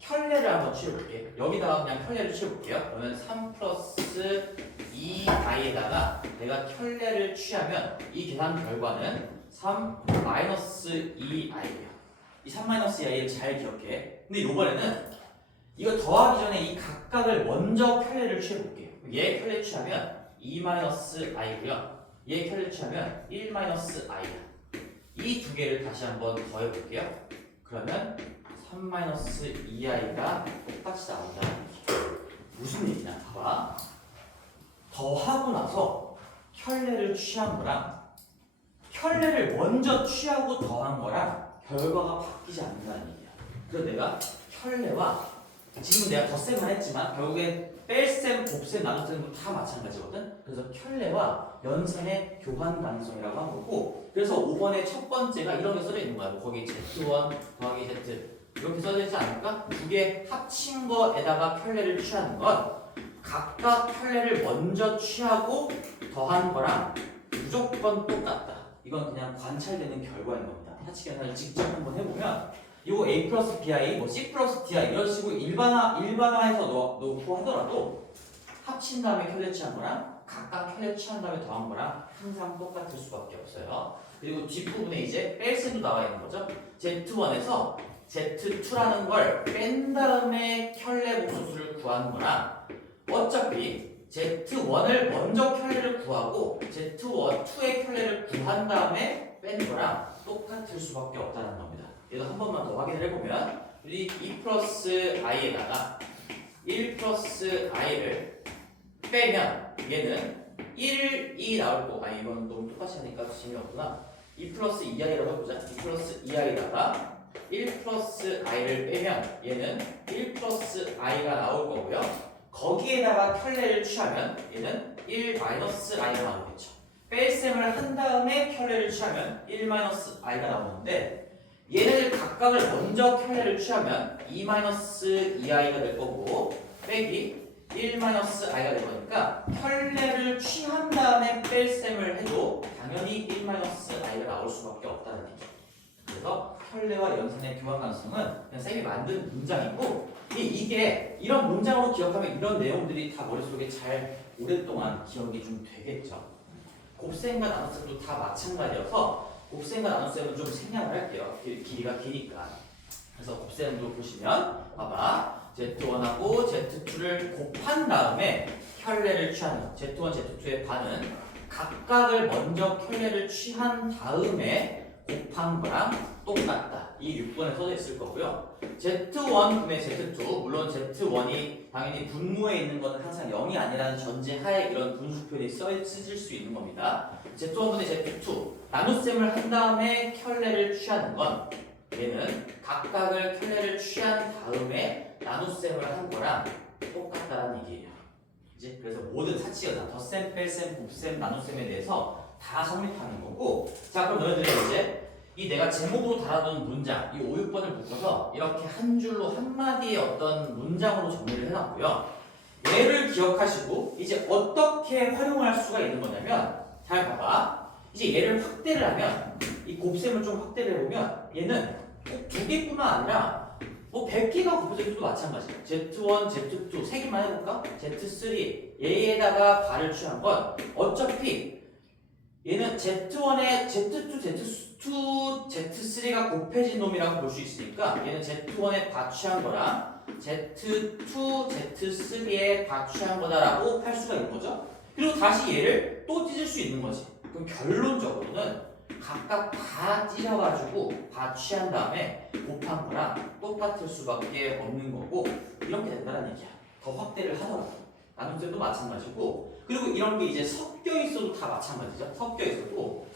켤레를 한번 취해볼게. 여기다가 그냥 켤레를 취해볼게요. 그러면 3 플러스 2i에다가 내가 켤레를 취하면 이 계산 결과는 3 마이너스 2i야. 이 3 마이너스 2i를 잘 기억해. 근데 이번에는 이거 더하기 전에 이 각각을 먼저 켤레를 취해볼게요. 얘 켤레 취하면 2 마이너스 i고요. 얘 켤레 취하면 1 마이너스 i야. 이 두 개를 다시 한번 더해볼게요. 그러면 3 마이너스 2i가 똑같이 나온다는 얘기예요. 무슨 얘기냐? 봐봐. 더하고 나서 켤레를 취한 거랑 켤레를 먼저 취하고 더한 거랑 결과가 바뀌지 않는다는 얘기야. 그래서 내가 켤레와 지금 내가 덧셈만 했지만 결국엔 뺄셈, 곱셈, 나눗셈도 다 마찬가지거든. 그래서 켤레와 연셈의 교환 가능성이라고 한 거고, 그래서 5번의 첫 번째가 이런 게 써져 있는 거야. 거기 Z1 더하기 Z 이렇게 써져 있지 않을까? 두 개 합친 거에다가 켤레를 취하는 건 각각 켤레를 먼저 취하고 더한 거랑 무조건 똑같다. 이건 그냥 관찰되는 결과인 겁니다. 사칙 계산을 직접 한번 해보면 이거 A 플러스 BI, 뭐 C 플러스 DI 이런 식으로 일반화해서 놓고 하더라도 합친 다음에 켤레 취한 거랑 각각 켤레 취한 다음에 더한 거랑 항상 똑같을 수밖에 없어요. 그리고 뒷부분에 이제 뺄셈도 나와 있는 거죠. Z1에서 Z2라는 걸 뺀 다음에 켤레 복소수를 구하는 거랑 어차피 Z1을 먼저 켤레를 구하고 Z2의 켤레를 구한 다음에 뺀 거랑 똑같을 수밖에 없다는 겁니다. 얘도 한 번만 더 확인을 해보면 우리 2 플러스 i에다가 1 플러스 i를 빼면 얘는 1, 2 나올 거고, 이건 너무 똑같이 하니까 재미없구나. 2 플러스 2i라고 해보자. 2 플러스 2i다가 1 플러스 i를 빼면 얘는 1 플러스 i가 나올 거고요. 거기에다가 켤레를 취하면 얘는 1 마이너스 i가 나오겠죠. 뺄셈을 한 다음에 켤레를 취하면 1 마이너스 i가 나오는데 얘네들 각각을 먼저 켤레를 취하면 2 마이너스 2i가 될 거고 빼기 1 마이너스 i가 될 거니까 켤레를 취한 다음에 뺄셈을 해도 당연히 1 마이너스 i가 나올 수밖에 없다는 얘기죠. 그래서 켤레와 연산의 교환 가능성은 그냥 쌤이 만든 문장이고, 이게 이런 문장으로 기억하면 이런 내용들이 다 머릿속에 잘 오랫동안 기억이 좀 되겠죠. 곱셈과 나눗셈도 다 마찬가지여서 곱셈과 나눗셈은 좀 생략을 할게요. 길이가 기니까. 그래서 곱셈도 보시면 봐봐. Z1하고 Z2를 곱한 다음에 켤레를 취하는 Z1, Z2의 반은 각각을 먼저 켤레를 취한 다음에 곱한 거랑 똑같다. 이 6번에 써져 있을 거고요. Z1 분의 Z2, 물론 Z1이 당연히 분모에 있는 것은 항상 0이 아니라는 전제하에 이런 분수 표현이 쓰질 수 있는 겁니다. Z1 분의 Z2, 나눗셈을 한 다음에 켤레를 취하는 건 얘는 각각을 켤레를 취한 다음에 나눗셈을 한 거랑 똑같다는 얘기예요. 이제 그래서 모든 사치가 덧셈, 뺄셈, 곱셈, 나눗셈에 대해서 다 성립하는 거고, 자 그럼 너희들이 이제 이 내가 제목으로 달아둔 문장, 이 5, 6번을 묶어서 이렇게 한 줄로 한마디의 어떤 문장으로 정리를 해놨고요. 얘를 기억하시고 이제 어떻게 활용할 수가 있는 거냐면, 잘 봐봐. 이제 얘를 확대를 하면, 이 곱셈을 좀 확대를 해보면 얘는 꼭 2개뿐만 아니라 뭐 100개가 곱해져 있어도 마찬가지예요. Z1, Z2 세 개만 해볼까? Z3 얘에다가 발을 취한 건 어차피 얘는 Z1에 Z2, Z2, Z3가 곱해진 놈이라고 볼 수 있으니까 얘는 Z1에 바취한 거랑 Z2, Z3에 바취한 거다라고 할 수가 있는 거죠. 그리고 다시 얘를 또 찢을 수 있는 거지. 그럼 결론적으로는 각각 다 찢어가지고 바취한 다음에 곱한 거랑 똑같을 수밖에 없는 거고, 이렇게 된다는 얘기야. 더 확대를 하더라도. 나눗셈도 마찬가지고, 그리고 이런 게 이제 섞여 있어도 다 마찬가지죠. 섞여 있어도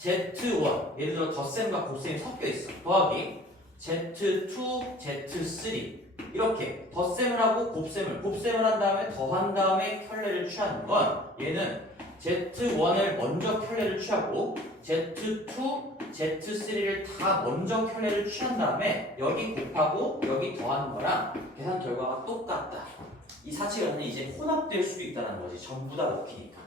Z1, 예를 들어 덧셈과 곱셈이 섞여 있어. 더하기 Z2, Z3 이렇게 덧셈을 하고 곱셈을 한 다음에 더한 다음에 켤레를 취하는 건 얘는 Z1을 먼저 켤레를 취하고 Z2, Z3를 다 먼저 켤레를 취한 다음에 여기 곱하고 여기 더하는 거랑 계산 결과가 똑같다. 이 사치가 이제 혼합될 수도 있다는 거지. 전부 다 먹히니까.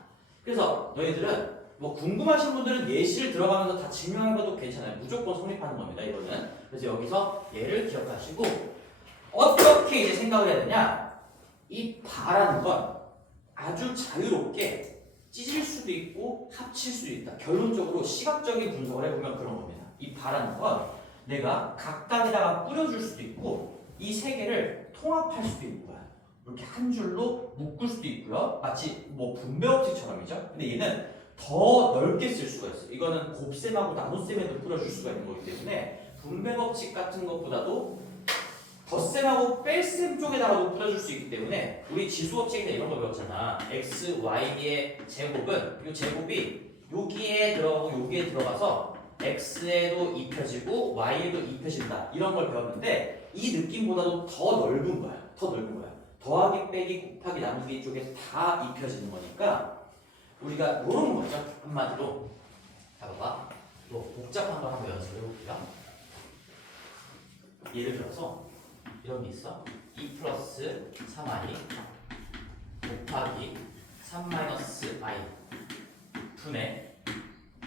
그래서 너희들은 뭐 궁금하신 분들은 예시를 들어가면서 다 증명해봐도 괜찮아요. 무조건 성립하는 겁니다. 이거는. 그래서 여기서 얘를 기억하시고 어떻게 이제 생각을 해야 되냐? 이 바라는 건 아주 자유롭게 찢을 수도 있고 합칠 수도 있다. 결론적으로 시각적인 분석을 해보면 그런 겁니다. 이 바라는 건 내가 각각에다가 뿌려줄 수도 있고 이 세 개를 통합할 수도 있는 거야. 이렇게 한 줄로 묶을 수도 있고요. 마치 뭐 분배 법칙처럼이죠. 근데 얘는 더 넓게 쓸 수가 있어. 이거는 곱셈하고 나눗셈에도 뿌려줄 수가 있는 거기 때문에 분배 법칙 같은 것보다도 덧셈하고 뺄셈 쪽에다가도 뿌려줄 수 있기 때문에 우리 지수업체에서 이런 거 배웠잖아. x, y의 제곱은 이 제곱이 여기에 들어가고 여기에 들어가서 x에도 입혀지고 y에도 입혀진다. 이런 걸 배웠는데 이 느낌보다도 더 넓은 거야. 더 넓은 거야. 더하기, 빼기, 곱하기, 나누기 쪽에 다 입혀지는 거니까 우리가 이런 거죠. 한마디로. 자, 봐봐. 또 복잡한 걸 한번 연습해 볼게요. 예를 들어서 이런 게 있어. 2 플러스 3i 곱하기 3 마이너스 i 분의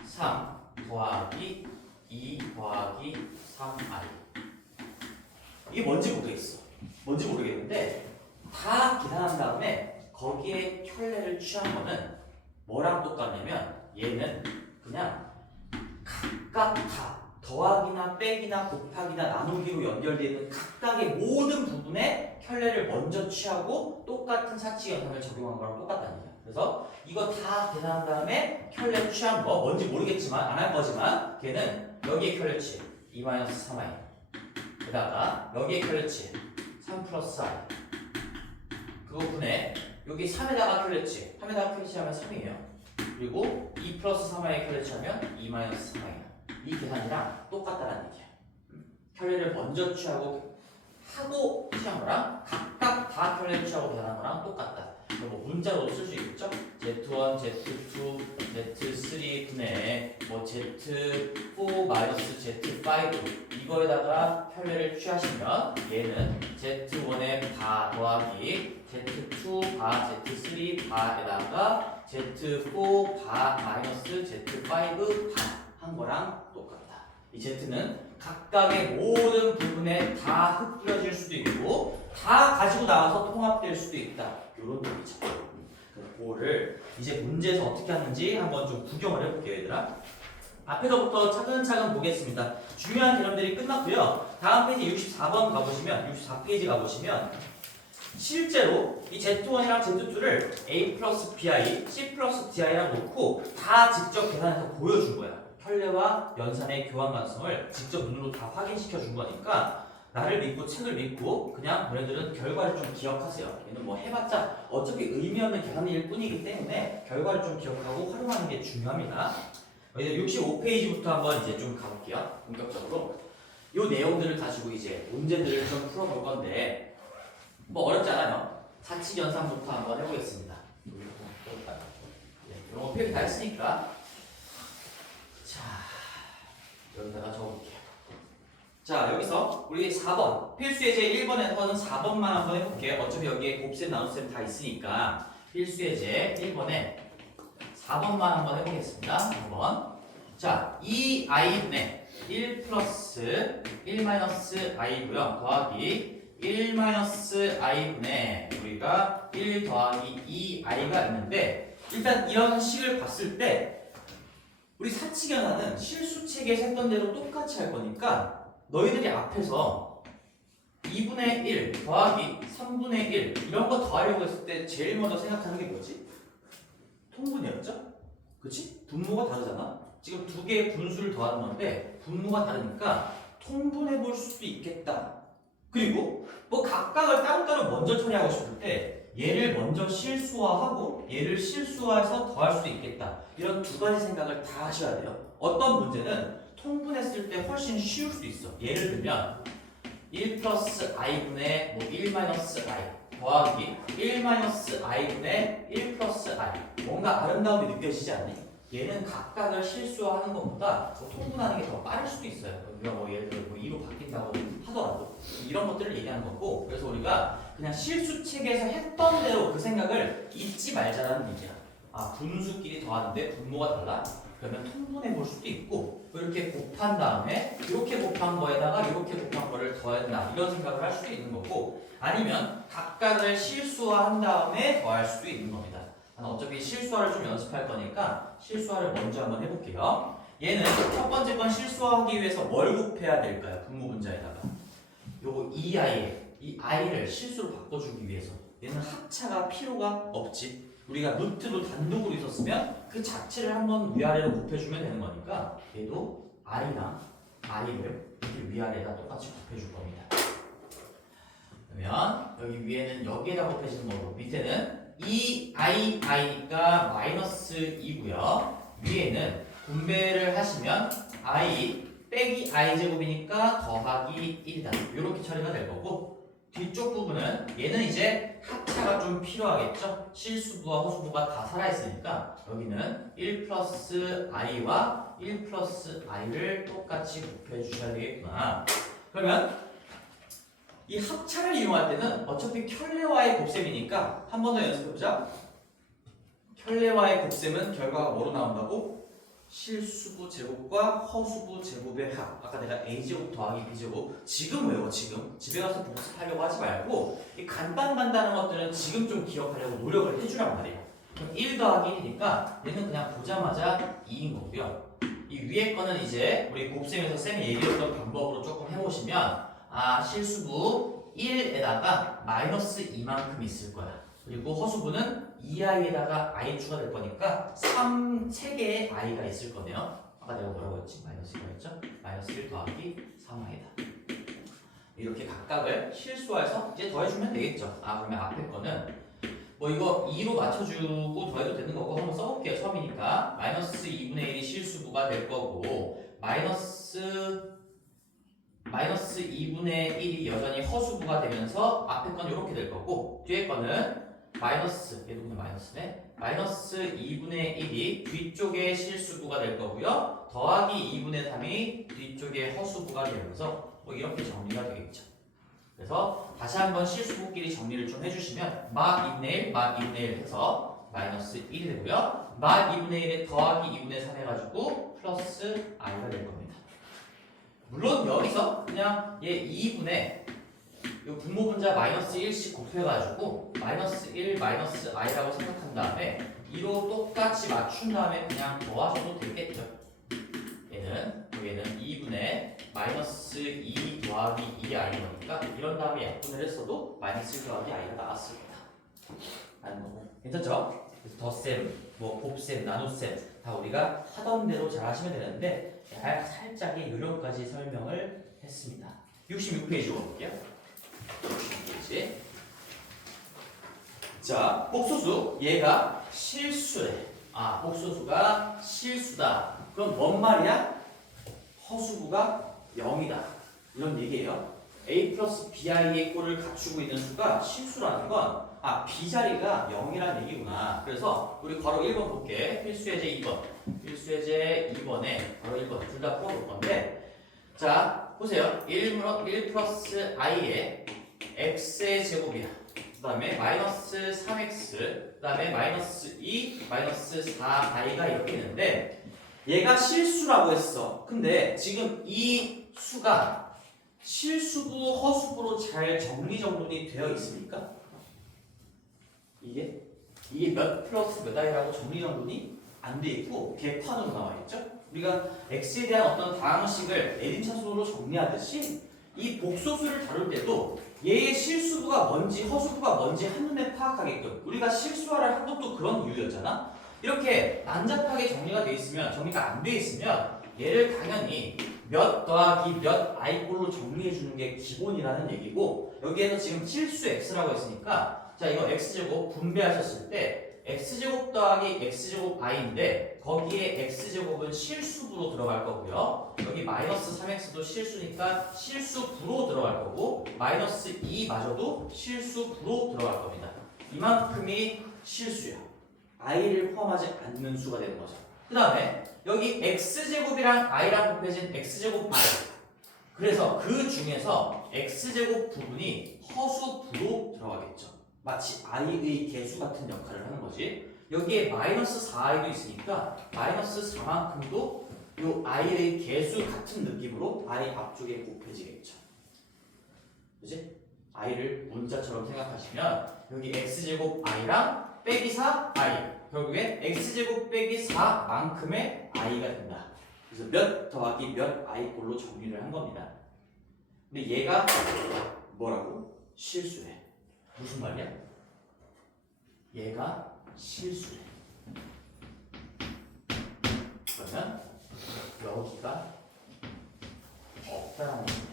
3 더하기 2 더하기 3i. 이게 뭔지 모르겠어. 뭔지 모르겠는데 다 계산한 다음에 거기에 켤레를 취한 거는 뭐랑 똑같냐면 얘는 그냥 각각 다 더하기나 빼기나 곱하기나 나누기로 연결되어 있는 각각의 모든 부분에 켤레를 먼저 취하고 똑같은 사칙연산을 적용한 거랑 똑같다는 얘기야. 그래서 이거 다 계산한 다음에 켤레 취한 거 뭔지 모르겠지만 안 할 거지만 걔는 여기에 켤레 취해 2-3i 게다가 여기에 켤레 취해 3 플러스 i 그거 분해 여기 3에다가 켤레 취해 3에다가 켤레 취하면 3이에요. 그리고 2 플러스 3i에 켤레 취하면 2-3i야. 이 계산이랑 똑같다는 얘기야. 켤레를 먼저 취하고 취한 거랑 각각 다 켤레를 취하고 계산한 거랑 똑같다. 뭐 문자로도 쓸 수 있겠죠? Z1, Z2, Z3 분의 뭐 Z4 마이너스 Z5 이거에다가 켤레를 취하시면 얘는 Z1의 바 더하기 Z2 바 Z3 바에다가 Z4 바 마이너스 Z5 바 한 거랑 똑같다. 이 Z는 각각의 모든 부분에 다 흩뿌려질 수도 있고 다 가지고 나와서 통합될 수도 있다. 이런 얘기죠. 그거를 이제 문제에서 어떻게 하는지 한번 좀 구경을 해볼게요, 얘들아. 앞에서부터 차근차근 보겠습니다. 중요한 개념들이 끝났고요. 다음 페이지 64번 가보시면 64페이지 가보시면 실제로 이 Z1이랑 Z2를 A 플러스 BI, C 플러스 DI라고 놓고 다 직접 계산해서 보여준 거야. 켤레와 연산의 교환 가능성을 직접 눈으로 다 확인시켜 준 거니까 나를 믿고 책을 믿고 그냥 너네들은 결과를 좀 기억하세요. 얘는 뭐 해봤자 어차피 의미 없는 계산일 뿐이기 때문에 결과를 좀 기억하고 활용하는 게 중요합니다. 이제 65페이지부터 한번 이제 좀 가볼게요. 본격적으로 이 내용들을 가지고 이제 문제들을 좀 풀어볼 건데 뭐 어렵지 않아요. 사칙 연산부터 한번 해보겠습니다. 이런 거 표기 다 했으니까 자 여기다가 적어볼게요. 자 여기서 우리 4번 필수예제 1번에서는 4번만 한번 해볼게요. 어차피 여기에 곱셈 나눗셈 다 있으니까 필수예제 1번에 4번만 한번 해보겠습니다. 4번 자 2i분의 1 플러스 1 마이너스 i고요. 더하기 1 마이너스 i분의 우리가 1 더하기 2i가 있는데 일단 이런 식을 봤을 때 우리 사칙연산은 실수책에서 했던 대로 똑같이 할 거니까 너희들이 앞에서 2분의 1 더하기 3분의 1 이런 거 더하려고 했을 때 제일 먼저 생각하는 게 뭐지? 통분이었죠? 그치? 분모가 다르잖아? 지금 두 개의 분수를 더하는 건데 분모가 다르니까 통분해 볼 수도 있겠다. 그리고 뭐 각각을 따로따로 먼저 처리하고 싶을 때 얘를 먼저 실수화하고 얘를 실수화해서 더할 수도 있겠다. 이런 두 가지 생각을 다 하셔야 돼요. 어떤 문제는 통분했을 때 훨씬 쉬울 수도 있어. 예를 들면 1 플러스 i분의 뭐 1 마이너스 i 더하기 1 마이너스 i분의 1 플러스 i 뭔가 아름다움이 느껴지지 않니? 얘는 각각을 실수화하는 것보다 통분하는 게 더 빠를 수도 있어요. 우리가 뭐 예를 들어 뭐 2로 바뀐다고 하더라도 이런 것들을 얘기하는 거고 그래서 우리가 그냥 실수책에서 했던 대로 그 생각을 잊지 말자라는 얘기야. 아 분수끼리 더하는데 분모가 달라? 그러면 통분해 볼 수도 있고 이렇게 곱한 다음에 이렇게 곱한 거에다가 이렇게 곱한 거를 더해야 되나 이런 생각을 할 수도 있는 거고 아니면 각각을 실수화한 다음에 더할 수도 있는 겁니다. 어차피 실수화를 좀 연습할 거니까 실수화를 먼저 한번 해볼게요. 얘는 첫 번째 건 실수화하기 위해서 뭘 곱해야 될까요? 분모 분자에다가 요거 이 i를 실수로 바꿔주기 위해서 얘는 합차가 필요가 없지. 우리가 루트로 단독으로 있었으면 그 자체를 한번 위아래로 곱해주면 되는 거니까 얘도 i랑 i를 이렇게 위아래에다 똑같이 곱해줄 겁니다. 그러면 여기 위에는 여기에다 곱해지는 거고 밑에는 2i가 마이너스 2고요. 위에는 분배를 하시면 i 빼기 i 제곱이니까 더하기 1이다. 이렇게 처리가 될 거고 뒤쪽 부분은 얘는 이제 합차가 좀 필요하겠죠. 실수부와 허수부가 다 살아있으니까 여기는 1 플러스 i와 1 플러스 i를 똑같이 곱해주셔야 되겠구나. 그러면 이 합차를 이용할 때는 어차피 켤레와의 곱셈이니까 한 번 더 연습해보자. 켤레와의 곱셈은 결과가 뭐로 나온다고? 실수부 제곱과 허수부 제곱의 합. 아까 내가 a제곱 더하기 b제곱. 지금 외워, 지금. 집에 가서 복습하려고 하지 말고 이 간단간단한 것들은 지금 좀 기억하려고 노력을 해주란 말이야. 그럼 1 더하기 1이니까 얘는 그냥 보자마자 2인 거고요. 이 위에 거는 이제 우리 곱셈에서 쌤이 얘기했던 방법으로 조금 해보시면 실수부 1에다가 마이너스 2만큼 있을 거야. 그리고 허수부는 2i에다가 i 추가될 거니까 3개의 i가 있을 거네요. 아까 내가 뭐라고 했지? 마이너스 1가 했죠? 마이너스 1 더하기 3i다. 이렇게 각각을 실수해서 이제 더해주면 되겠죠. 그러면 앞에 거는 뭐 이거 2로 맞춰주고 더해도 되는 거고 한번 써볼게요. 처음이니까 마이너스 2분의 1이 실수부가 될 거고 마이너스 2분의 1이 여전히 허수부가 되면서 앞에 건 이렇게 될 거고 뒤에 거는 마이너스, 얘도 그냥 마이너스네. 마이너스 2분의 1이 뒤쪽에 실수부가 될 거고요. 더하기 2분의 3이 뒤쪽에 허수부가 되면서 뭐 이렇게 정리가 되겠죠. 그래서 다시 한번 실수부끼리 정리를 좀 해주시면 막 2분의 1, 막 2분의 1 해서 마이너스 1이 되고요. 막 2분의 1에 더하기 2분의 3 해가지고 플러스 i가 될 겁니다. 물론 여기서 그냥 얘 2분의 요 분모분자 마이너스 1씩 곱해가지고 마이너스 1 마이너스 i라고 생각한 다음에 2로 똑같이 맞춘 다음에 그냥 더하셔도 되겠죠. 얘는 2분의 마이너스 2 더하기 2i니까 이런 다음에 약분을 했어도 마이너스 1 더하기 i가 나왔습니다. 라는 거고 괜찮죠? 그래서 덧셈, 뭐 곱셈, 나눗셈 다 우리가 하던 대로 잘 하시면 되는데 살짝의 요령까지 설명을 했습니다. 66페이지 볼게요. 66페이지. 자, 복소수 얘가 실수래. 복소수가 실수다. 그럼 뭔 말이야? 허수부가 0이다. 이런 얘기예요. a 플러스 bi의 꼴을 갖추고 있는 수가 실수라는 건 b자리가 0이라는 얘기구나. 그래서 우리 바로 1번 볼게. 필수예제 2번. 필수예제 2번에 바로 1번 둘 다 풀어볼 건데 자, 보세요. 1 플러스 i의 x의 제곱이야. 그 다음에 마이너스 3x, 그 다음에 마이너스 2, 마이너스 4i가 이렇게 있는데 얘가 실수라고 했어. 근데 지금 이 수가 실수부, 허수부로 잘 정리정돈이 되어 있습니까? 이게 몇 플러스 몇 i라고 정리정돈이 안 돼 있고 개판으로 나와 있죠? 우리가 x에 대한 어떤 다항식을 에림차순으로 정리하듯이 이 복소수를 다룰 때도 얘의 실수부가 뭔지 허수부가 뭔지 한눈에 파악하게끔 우리가 실수화를 한 것도 그런 이유였잖아? 이렇게 난잡하게 정리가 돼 있으면 정리가 안 돼 있으면 얘를 당연히 몇 더하기 몇 i꼴로 정리해 주는 게 기본이라는 얘기고 여기에서 지금 실수 x라고 했으니까 자 이거 x제곱 분배하셨을 때 x제곱 더하기 x제곱 i인데 거기에 x제곱은 실수부로 들어갈 거고요. 여기 마이너스 3x도 실수니까 실수부로 들어갈 거고 마이너스 2마저도 실수부로 들어갈 겁니다. 이만큼이 실수야. i를 포함하지 않는 수가 되는 거죠. 그 다음에 여기 x제곱이랑 i랑 곱해진 x제곱 i 그래서 그 중에서 x제곱 부분이 허수부로 들어가겠죠. 마치 i의 개수 같은 역할을 하는 거지. 여기에 마이너스 4i도 있으니까 마이너스 4만큼도 요 i의 개수 같은 느낌으로 i 앞쪽에 곱해지겠죠. 그치? i를 문자처럼 생각하시면 여기 x제곱 i랑 빼기 4 i 결국에 x제곱 빼기 4만큼의 i가 된다. 그래서 몇 더하기 몇 i꼴로 정리를 한 겁니다. 근데 얘가 뭐라고? 실수래. 무슨 말이야? 얘가 실수래. 그러면 여기가 없다라는 거예요.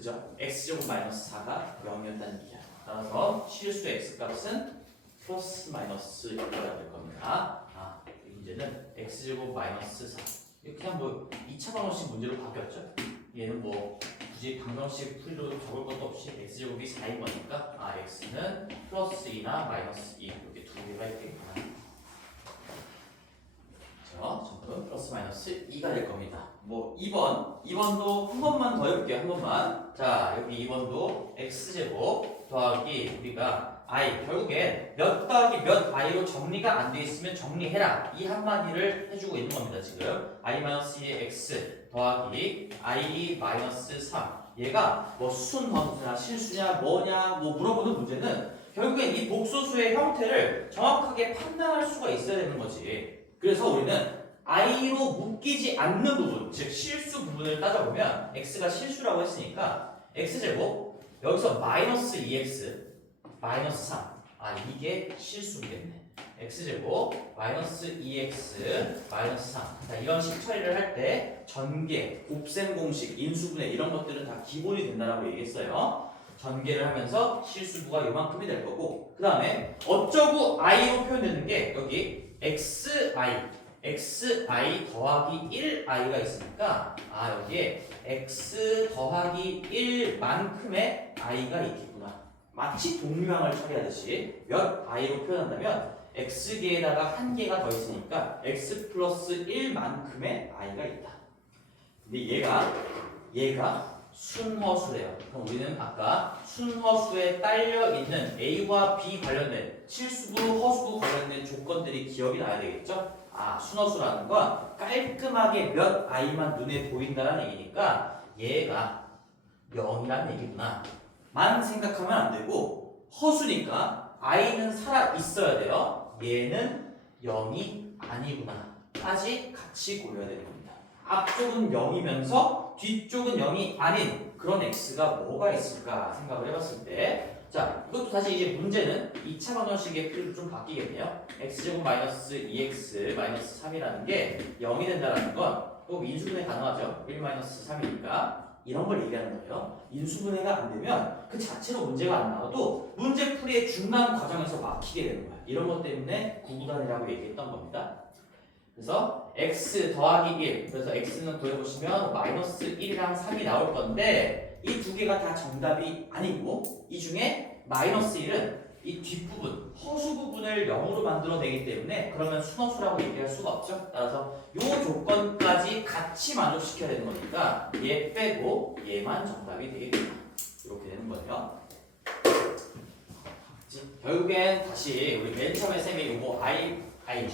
그죠? x제곱 마이너스 4가 0이었다는 얘기야. 따라서 실수 x값은 플러스 마이너스 1가 될 겁니다. 이 문제는 x제곱 마이너스 4. 이거 그냥 뭐 2차 방정식 문제로 바뀌었죠? 얘는 뭐 굳이 방정식 풀이로 적을 것도 없이 x제곱이 4인 거니까 x는 플러스 2나 마이너스 2 이렇게 두 개가 있겠구나. 전부 플러스 마이너스 2가 될 겁니다. 뭐 2번도 한 번만 더 해볼게요. 한 번만. 자, 여기 2번도 x제곱 더하기 우리가 i 결국에 몇 더하기 몇 i로 정리가 안 돼 있으면 정리해라. 이 한마디를 해주고 있는 겁니다. 지금 i-2의 x 더하기 i-3 얘가 뭐 순함수냐 실수냐 뭐냐 뭐 물어보는 문제는 결국엔 이 복소수의 형태를 정확하게 판단할 수가 있어야 되는 거지. 그래서 우리는 i로 묶이지 않는 부분, 즉 실수 부분을 따져보면 x가 실수라고 했으니까 x제곱 여기서 마이너스 2x 마이너스 3 이게 실수겠네. x제곱 마이너스 2x 마이너스 3 자, 이런 식 처리를 할 때 전개, 곱셈 공식, 인수분해 이런 것들은 다 기본이 된다라고 얘기했어요. 전개를 하면서 실수부가 요만큼이 될 거고 그 다음에 어쩌고 i로 표현되는 게 여기 xi 더하기 1i가 있으니까 여기에 x 더하기 1만큼의 i가 있겠구나. 마치 동류항을 처리하듯이 몇 i로 표현한다면 x개에다가 한 개가 더 있으니까 x 플러스 1만큼의 i가 있다. 근데 얘가 순허수래요. 그럼 우리는 아까 순허수에 딸려 있는 a와 b 관련된 실수부, 허수부 관련된 조건들이 기억이 나야 되겠죠? 순허수라는 건 깔끔하게 몇 i만 눈에 보인다는 얘기니까 얘가 0이라는 얘기구나. 만 생각하면 안 되고 허수니까 i는 살아 있어야 돼요. 얘는 0이 아니구나. 까지 같이 고려해야 되는 겁니다. 앞쪽은 0이면서 뒤쪽은 0이 아닌 그런 x가 뭐가 있을까 생각을 해봤을 때 자, 이것도 다시 이제 문제는 2차 방정식의 풀이로 좀 바뀌겠네요. x제곱 마이너스 2x 마이너스 3이라는 게 0이 된다는 건 꼭 인수분해 가능하죠. 1 마이너스 3이니까 이런 걸 얘기하는 거예요. 인수분해가 안 되면 그 자체로 문제가 안 나와도 문제 풀이의 중간 과정에서 막히게 되는 거야. 이런 것 때문에 구구단이라고 얘기했던 겁니다. 그래서 x 더하기 1 그래서 x는 구해보시면 마이너스 1이랑 3이 나올 건데 이 두 개가 다 정답이 아니고 이 중에 마이너스 1은 이 뒷부분 허수 부분을 0으로 만들어내기 때문에 그러면 순허수라고 얘기할 수가 없죠. 따라서 이 조건까지 같이 만족시켜야 되는 거니까 얘 빼고 얘만 정답이 되겠다. 이렇게 되는 거예요. 결국엔 다시 우리 맨 처음에 쌤이 이거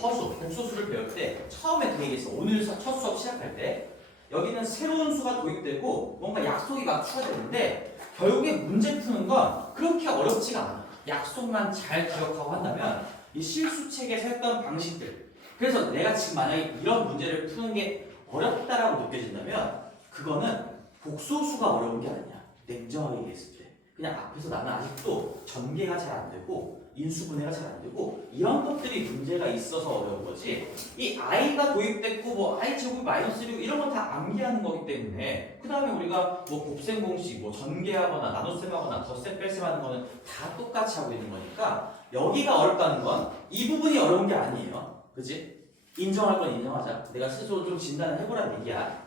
허수, 복소수를 배울 때 처음에 그 얘기했어. 오늘 첫 수업 시작할 때 여기는 새로운 수가 도입되고 뭔가 약속이 막 추가되는데 결국에 문제 푸는 건 그렇게 어렵지가 않아. 약속만 잘 기억하고 한다면 이 실수책에서 했던 방식들 그래서 내가 지금 만약에 이런 문제를 푸는 게 어렵다라고 느껴진다면 그거는 복소수가 어려운 게 아니야. 냉정하게 얘기했을 때 그냥 앞에서 나는 아직도 전개가 잘 안 되고 인수분해가 잘 안 되고 이런 것들이 문제가 있어서 어려운 거지 이 i가 도입됐고 뭐 i 제곱이 마이너스 1이고 이런 건 다 암기하는 거기 때문에 그 다음에 우리가 뭐 곱셈 공식 뭐 전개하거나 나눗셈 하거나 덧셈 뺄셈 하는 거는 다 똑같이 하고 있는 거니까 여기가 어렵다는 건 이 부분이 어려운 게 아니에요. 그치? 인정할 건 인정하자. 내가 스스로 좀 진단을 해보라는 얘기야.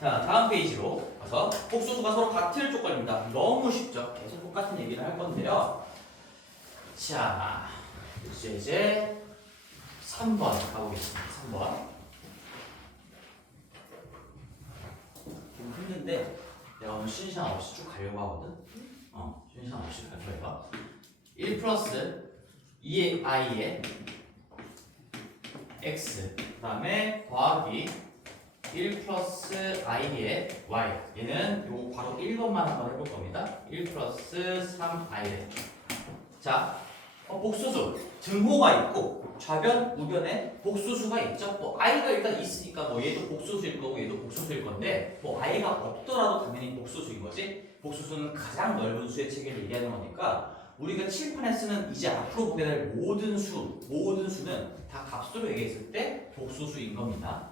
자, 다음 페이지로 가서 복소수가 서로 같을 조건입니다. 너무 쉽죠? 계속 똑같은 얘기를 할 건데요. 자, 이제 3번 가보겠습니다. 3번. 좀 힘든데 내가 오늘 쉬는 시간 없이 쭉 가려고 하거든. 쉬는 시간 없이 갈 거예요. 1 플러스 2i의 x 그 다음에 더하기 1 플러스 i의 y 얘는 요거 바로 1번만 한번 해볼 겁니다. 1 플러스 3i 자, 복소수 등호가 있고 좌변, 우변에 복소수가 있죠. 뭐 i가 일단 있으니까 뭐 얘도 복소수일 거고 얘도 복소수일 건데 뭐 i가 없더라도 당연히 복소수인 거지. 복소수는 가장 넓은 수의 체계를 얘기하는 거니까 우리가 칠판에 쓰는 이제 앞으로 보게 될 모든 수는 다 값수로 얘기했을 때 복소수인 겁니다.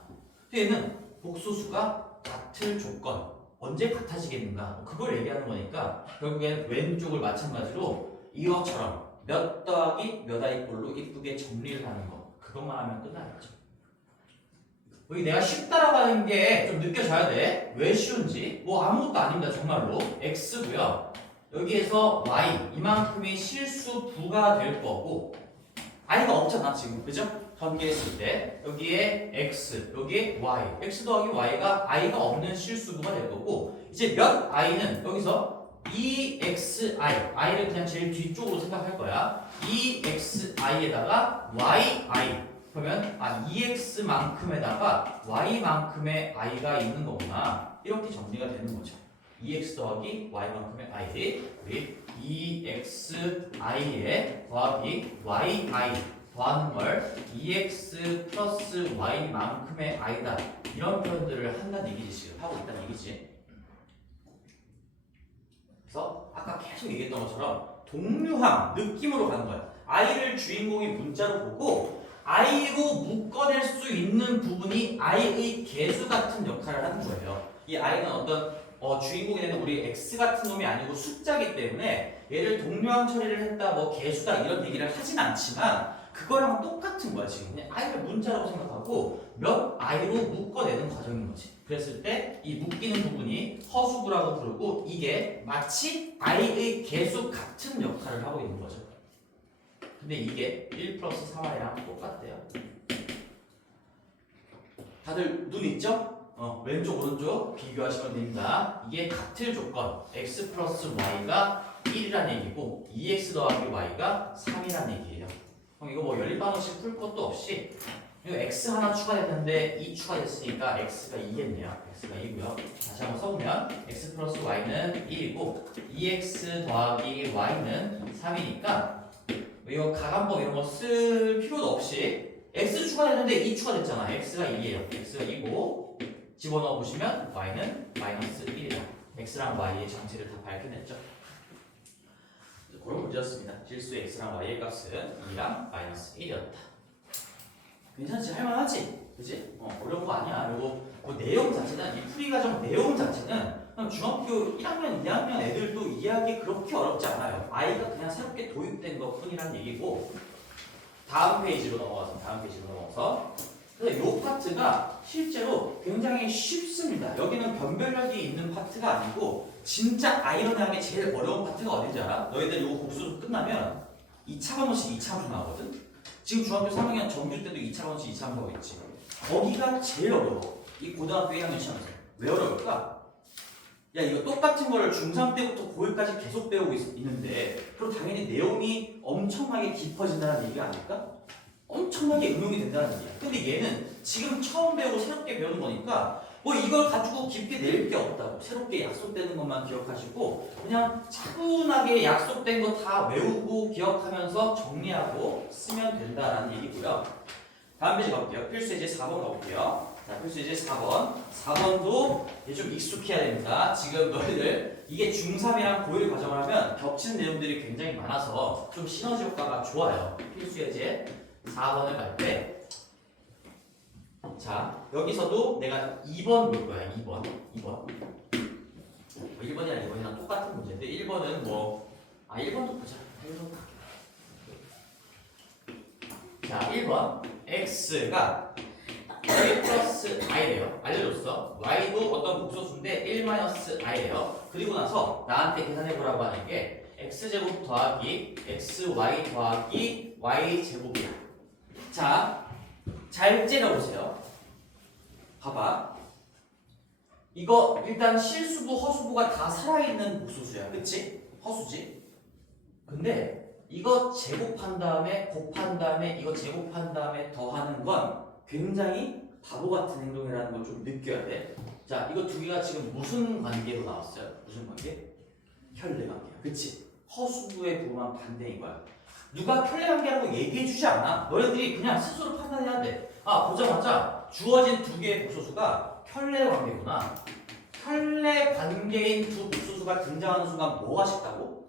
얘는 복소수가 같을 조건 언제 같아지겠는가? 그걸 얘기하는 거니까 결국엔 왼쪽을 마찬가지로 이것처럼 몇 더하기 몇 아이꼴로 이쁘게 정리를 하는 거. 그것만 하면 끝나겠죠. 여기 내가 쉽다라고 하는 게 좀 느껴져야 돼. 왜 쉬운지. 뭐 아무것도 아닙니다. 정말로. x고요. 여기에서 y 이만큼이 실수 부가 될 거고 i가 없잖아 지금. 그죠? 전개했을 때 여기에 x, 여기에 y, x 더하기 y가 i가 없는 실수부가 될 거고 이제 몇 i는 여기서 exi, i를 그냥 제일 뒤쪽으로 생각할 거야. exi에다가 yi, 그러면 ex만큼에다가 y만큼의 i가 있는 거구나. 이렇게 정리가 되는 거죠. ex 더하기 y만큼의 i, 우리 exi에 더하기 yi 더하는 걸 ex 플러스 y만큼의 i다. 이런 표현들을 한다는 얘기지. 지금 하고 있다는 얘기지. 그래서 아까 계속 얘기했던 것처럼 동류항 느낌으로 가는 거야. i를 주인공이 문자로 보고 i로 묶어낼 수 있는 부분이 i의 개수 같은 역할을 하는 거예요. 이 i는 어떤 주인공이 되는 우리 x 같은 놈이 아니고 숫자이기 때문에 얘를 동류항 처리를 했다, 뭐 개수다 이런 얘기를 하진 않지만 그거랑 똑같은 거야. 지금 그냥 i를 문자라고 생각하고 몇 i로 묶어내는 과정인 거지. 그랬을 때 이 묶이는 부분이 허수부라고 부르고 이게 마치 i의 개수 같은 역할을 하고 있는 거죠. 근데 이게 1 플러스 4y랑 똑같대요. 다들 눈 있죠? 왼쪽 오른쪽 비교하시면 됩니다. 이게 같을 조건 x 플러스 y가 1이란 얘기고 2x 더하기 y가 3이란 얘기예요. 그럼 이거 뭐 연립방정식 풀 것도 없이 이거 x 하나 추가됐는데 2 추가됐으니까 x가 2겠네요. x가 2고요. 다시 한번 써보면 x 플러스 y는 1이고 2x 더하기 y는 3이니까 이거 가간법 이런 거 쓸 필요도 없이 x 추가됐는데 2 추가됐잖아. x가 2예요. x가 2고 집어넣어 보시면 y는 마이너스 1이다. x랑 y의 정체를 다 밝혀냈죠. 그런 문제였습니다. 실수 x랑 y의 값은 2랑 마이너스 1이었다. 괜찮지? 할만하지? 그치? 어려운 거 아니야. 그리고 그 내용 자체는, 이 풀이 과정 내용 자체는 그냥 중학교 1학년, 2학년 애들도 이해하기 그렇게 어렵지 않아요. 아이가 그냥 새롭게 도입된 것 뿐이란 얘기고. 다음 페이지로 넘어가서 그래서 이 파트가 실제로 굉장히 쉽습니다. 여기는 변별력이 있는 파트가 아니고 진짜 아이러니하게 제일 어려운 파트가 어딘지 알아? 너희들 이거 복수 끝나면 2차 방정식 2차 함수 나오거든? 지금 중학교 3학년 정규 때도 2차 방정식 2차 함수가 있지. 거기가 제일 어려워. 이 고등학교 1학년 시험에서. 왜 어려울까? 야, 이거 똑같은 거를 중3 때부터 고1까지 계속 배우고 있는데 그럼 당연히 내용이 엄청나게 깊어진다는 얘기가 아닐까? 엄청나게 응용이 된다는 얘기야. 근데 얘는 지금 처음 배우고 새롭게 배우는 거니까 뭐 이걸 가지고 깊게 낼 게 없다고. 새롭게 약속되는 것만 기억하시고 그냥 차분하게 약속된 거 다 외우고 기억하면서 정리하고 쓰면 된다는 얘기고요. 다음 페이지 가볼게요. 필수예제 4번 가볼게요. 자, 필수예제 4번. 4번도 좀 익숙해야 됩니다. 지금 너희들 이게 중3이랑 고1 과정을 하면 겹치는 내용들이 굉장히 많아서 좀 시너지 효과가 좋아요. 필수예제 4번을 갈 때. 자, 여기서도 내가 2번 볼 거야. 2번. 1번이랑 2번이랑 똑같은 문제인데 1번은 뭐 1번도 보자. 1번 자, 1번 x가 y 플러스 i래요. 알려줬어. y도 어떤 복소수인데 1 마이너스 i래요. 그리고 나서 나한테 계산해보라고 하는 게 x제곱 더하기 xy 더하기 y제곱이야. 자, 잘 째려보세요. 봐봐. 이거 일단 실수부, 허수부가 다 살아있는 복소수야. 그치? 허수지? 근데 이거 제곱한 다음에 곱한 다음에 이거 제곱한 다음에 더하는 건 굉장히 바보 같은 행동이라는 걸 좀 느껴야 돼. 자, 이거 두 개가 지금 무슨 관계로 나왔어요? 무슨 관계? 혈내 관계야. 그치? 허수부의 부호만 반대인 거야. 누가 혈내 관계라고 얘기해주지 않아? 너희들이 그냥 스스로 판단해야 돼. 보자마자 주어진 두 개의 복소수가 혈내 관계구나. 혈내 관계인 두 복소수가 등장하는 순간 뭐가 쉽다고?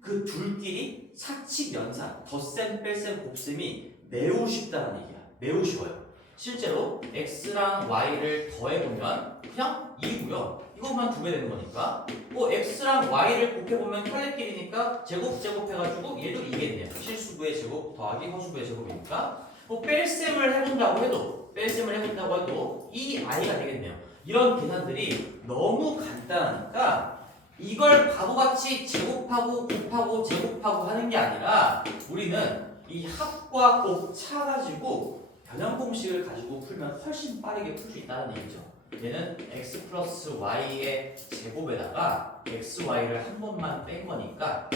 그 둘끼리 사칙 연산, 덧셈, 뺄셈, 곱셈이 매우 쉽다는 얘기야. 매우 쉬워요. 실제로 x랑 y를 더해보면 그냥 2고요. 이것만 2배 되는 거니까 x랑 y를 곱해보면 혈례끼리니까 제곱해가지고 얘도 2겠네요. 실수부의 제곱 더하기 허수부의 제곱이니까 뺄셈을 해본다고 해도 이 i가 되겠네요. 이런 계산들이 너무 간단하니까 이걸 바보같이 제곱하고 곱하고 제곱하고 하는 게 아니라 우리는 이 합과 곱 차 가지고 변형 공식을 가지고 풀면 훨씬 빠르게 풀 수 있다는 얘기죠. 얘는 x 플러스 y의 제곱에다가 xy를 한 번만 뺀 거니까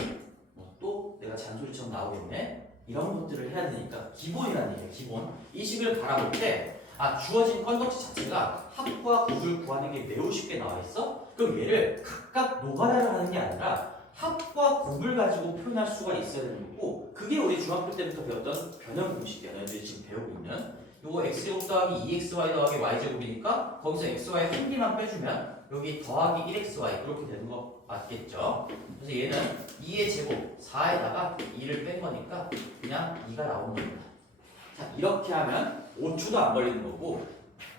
또 내가 잔소리처럼 나오겠네. 이런 것들을 해야 되니까 기본이라는 얘기예요. 기본. 이 식을 바라볼 때 주어진 건덕지 자체가 합과 곱을 구하는 게 매우 쉽게 나와 있어? 그럼 얘를 각각 노가다를 하는 게 아니라 합과 곱을 가지고 표현할 수가 있어야 되는 거고 그게 우리 중학교 때부터 배웠던 변형 공식이야. 너희들이 지금 배우고 있는 요거 x제곱 더하기 2xy 더하기 y제곱이니까 거기서 xy 한 개만 빼주면 여기 더하기 1xy 이렇게 되는 거 맞겠죠? 그래서 얘는 2의 제곱 4에다가 2를 뺀 거니까 그냥 2가 나오는 겁니다. 자, 이렇게 하면 5초도 안 걸리는 거고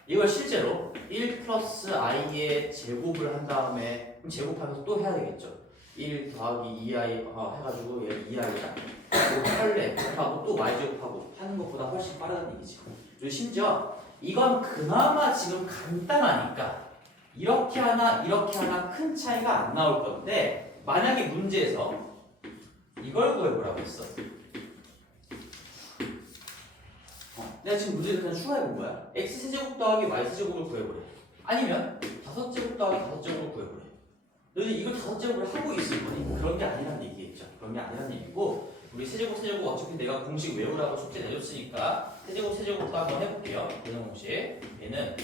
이걸 실제로 1 플러스 i의 제곱을 한 다음에 그럼 제곱하면서 또 해야 되겠죠. 1 더하기 2i 해가지고 얘 2i다. 그리고 헐레 곱하고 또 y제곱하고 하는 것보다 훨씬 빠르다는 얘기지. 그리고 심지어 이건 그나마 지금 간단하니까 이렇게 하나 큰 차이가 안 나올 건데 만약에 문제에서 이걸 구해보라고 했어. 내가 지금 문제를 그냥 추가해본 거야. x세제곱 더하기 y세제곱을 구해보래. 아니면 5제곱 더하기 5제곱을 구해보래. 너희들 이걸 5제곱을 하고 있을 거니 그런 게 아니란 얘기겠죠. 그런 게 아니란 얘기고 우리 세제곱 어차피 내가 공식 외우라고 숙제 내줬으니까 세제곱부터 한번 해볼게요. 배경 공식. 얘는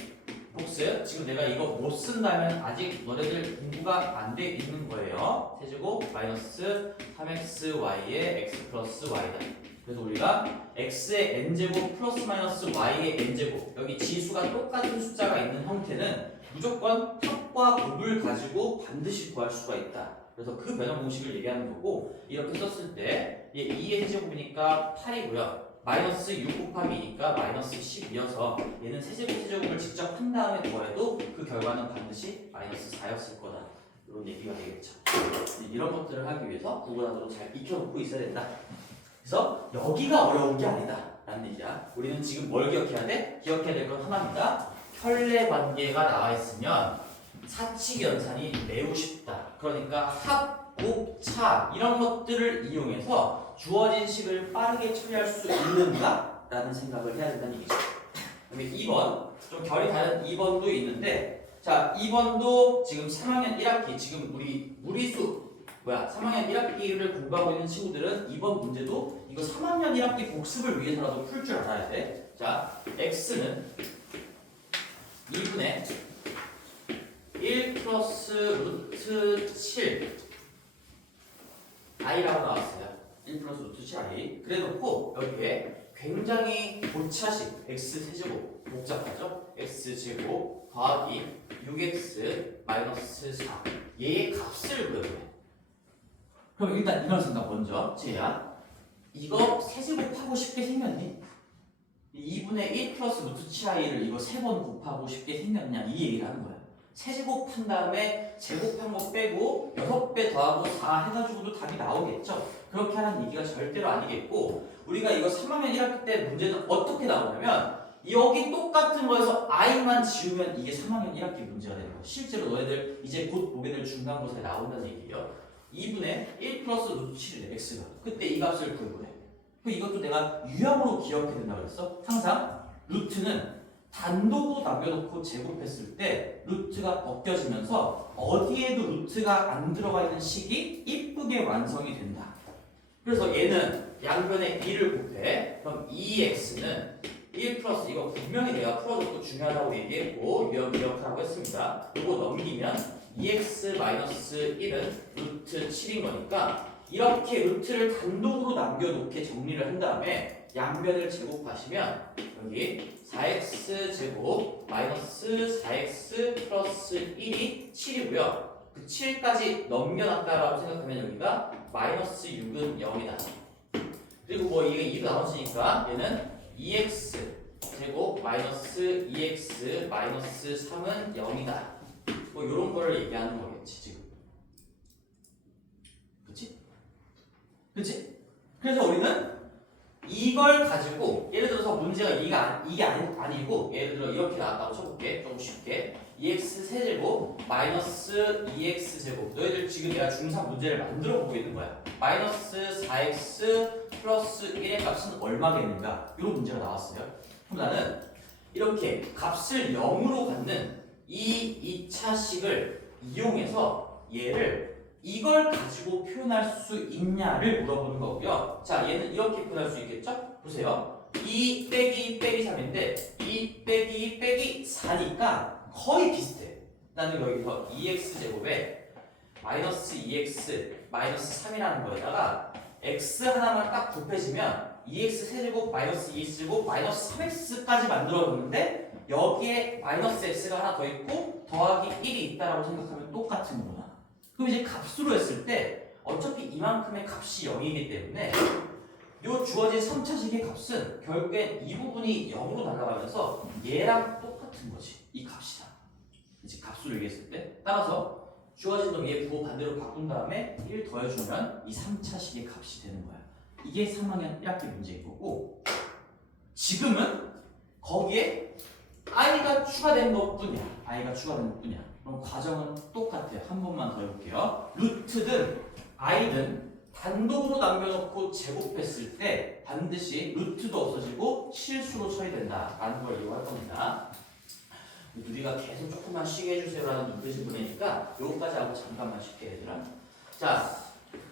복습. 지금 내가 이거 못 쓴다면 아직 너네들 공부가 안 돼 있는 거예요. 세제곱 마이너스 3xy의 x 플러스 y다. 그래서 우리가 x의 n제곱 플러스 마이너스 y의 n제곱 여기 지수가 똑같은 숫자가 있는 형태는 무조건 합과 곱을 가지고 반드시 구할 수가 있다. 그래서 그 변형 공식을 얘기하는 거고 이렇게 썼을 때 2의 세제곱이니까 8이고요. 마이너스 6 곱하기 2니까 마이너스 10이어서 얘는 세제곱을 직접 한 다음에 더해도 그 결과는 반드시 마이너스 4였을 거다. 이런 얘기가 되겠죠. 이런 것들을 하기 위해서 누구라도 잘 익혀놓고 있어야 된다. 그래서 여기가 어려운 게 아니다 라는 얘기야. 우리는 지금 뭘 기억해야 돼? 기억해야 될 건 하나입니다. 혈례 관계가 나와 있으면 사칙 연산이 매우 쉽다. 그러니까 합, 곱, 차 이런 것들을 이용해서 주어진 식을 빠르게 처리할 수 있는가? 라는 생각을 해야 된다는 얘기죠. 그다음에 2번 좀 결이 다른 2번도 있는데 자 2번도 지금 3학년 1학기 지금 우리 무리수 3학년 1학기를 공부하고 있는 친구들은 이번 문제도 이거 3학년 1학기 복습을 위해서라도 풀 줄 알아야 돼. 자, x는 2분의 1 플러스 루트 7 i라고 나왔어요. 1 플러스 루트 7i. 그래놓고 여기에 굉장히 고차식 x세제곱 복잡하죠? x제곱 더하기 6x 마이너스 4 얘의 값을 구해보래. 그럼 일단 이걸 쓴다. 먼저 쟤야 이거 세제곱하고 쉽게 생겼니? 2분의 1 플러스 루트 7i를 이거 3번 곱하고 쉽게 생겼냐 이 얘기를 하는 거야. 세제곱한 다음에 제곱한 거 빼고 6배 더하고 4 해가지고도 답이 나오겠죠. 그렇게 하는 얘기가 절대로 아니겠고 우리가 이거 3학년 1학기 때 문제는 어떻게 나오냐면 여기 똑같은 거에서 i만 지우면 이게 3학년 1학기 문제가 되는 거야. 실제로 너희들 이제 곧 보게 될 중간고사에 나온다는 얘기예요. 2분의 1 플러스 루트 7이래 x가. 그때 이 값을 구해보래. 이것도 내가 유형으로 기억해야 된다고 그랬어. 항상 루트는 단독으로 남겨놓고 제곱했을 때 루트가 벗겨지면서 어디에도 루트가 안 들어가 있는 식이 이쁘게 완성이 된다. 그래서 얘는 양변에 2를 곱해. 그럼 2x는 1 플러스 이거 분명히 내가 풀어줬고 중요하다고 얘기했고 유형 기억하라고 했습니다. 이거 넘기면 2x-1은 루트 7인 거니까 이렇게 루트를 단독으로 남겨놓게 정리를 한 다음에 양변을 제곱하시면 여기 4x 제곱 마이너스 4x 플러스 1이 7이고요. 그 7까지 넘겨놨다라고 생각하면 여기가 마이너스 6은 0이다. 그리고 뭐 이게 2도 나눠지니까 얘는 2x 제곱 마이너스 2x 마이너스 3은 0이다. 뭐 이런 거를 얘기하는 거겠지 지금. 그치? 그치? 그래서 우리는 이걸 가지고 예를 들어서 문제가 이게 아니고 예를 들어 이렇게 나왔다고 쳐볼게. 좀 쉽게 2x 세제곱 마이너스 2x 제곱. 너희들 지금 내가 중3 문제를 만들어 보고 있는 거야. 마이너스 4x 플러스 1의 값은 얼마겠는가? 이런 문제가 나왔어요. 그럼 나는 이렇게 값을 0으로 갖는 이 2차식을 이용해서 얘를 이걸 가지고 표현할 수 있냐를 물어보는 거고요. 자, 얘는 이렇게 표현할 수 있겠죠? 보세요. 2 빼기 3인데 2 빼기 4니까 거의 비슷해. 나는 여기서 2x 제곱에 마이너스 2x 마이너스 3이라는 거에다가 x 하나만 딱 곱해지면 2x 세제곱 마이너스 2x 제곱 마이너스 3x까지 만들어졌는데 여기에 마이너스 x가 하나 더 있고 더하기 1이 있다라고 생각하면 똑같은 거구나. 그럼 이제 값으로 했을 때 어차피 이만큼의 값이 0이기 때문에 요 주어진 3차식의 값은 결국엔 이 부분이 0으로 날아가면서 얘랑 똑같은 거지. 이 값이랑. 이제 값으로 얘기했을 때 따라서 주어진 놈 얘 부호 반대로 바꾼 다음에 1 더해주면 이 3차식의 값이 되는 거야. 이게 3학년 1학기 문제인 거고 지금은 거기에 i가 추가된 것뿐이야. i가 추가된 것뿐이야. 그럼 과정은 똑같아요. 한 번만 더 해볼게요. 루트든 i든 단독으로 남겨놓고 제곱했을 때 반드시 루트도 없어지고 실수로 처리된다라는 걸 이용할 겁니다. 누리가 계속 조금만 쉬게 해주세요라는 눈빛을 보내니까 요거까지 하고 잠깐만 쉽게 얘들아. 자,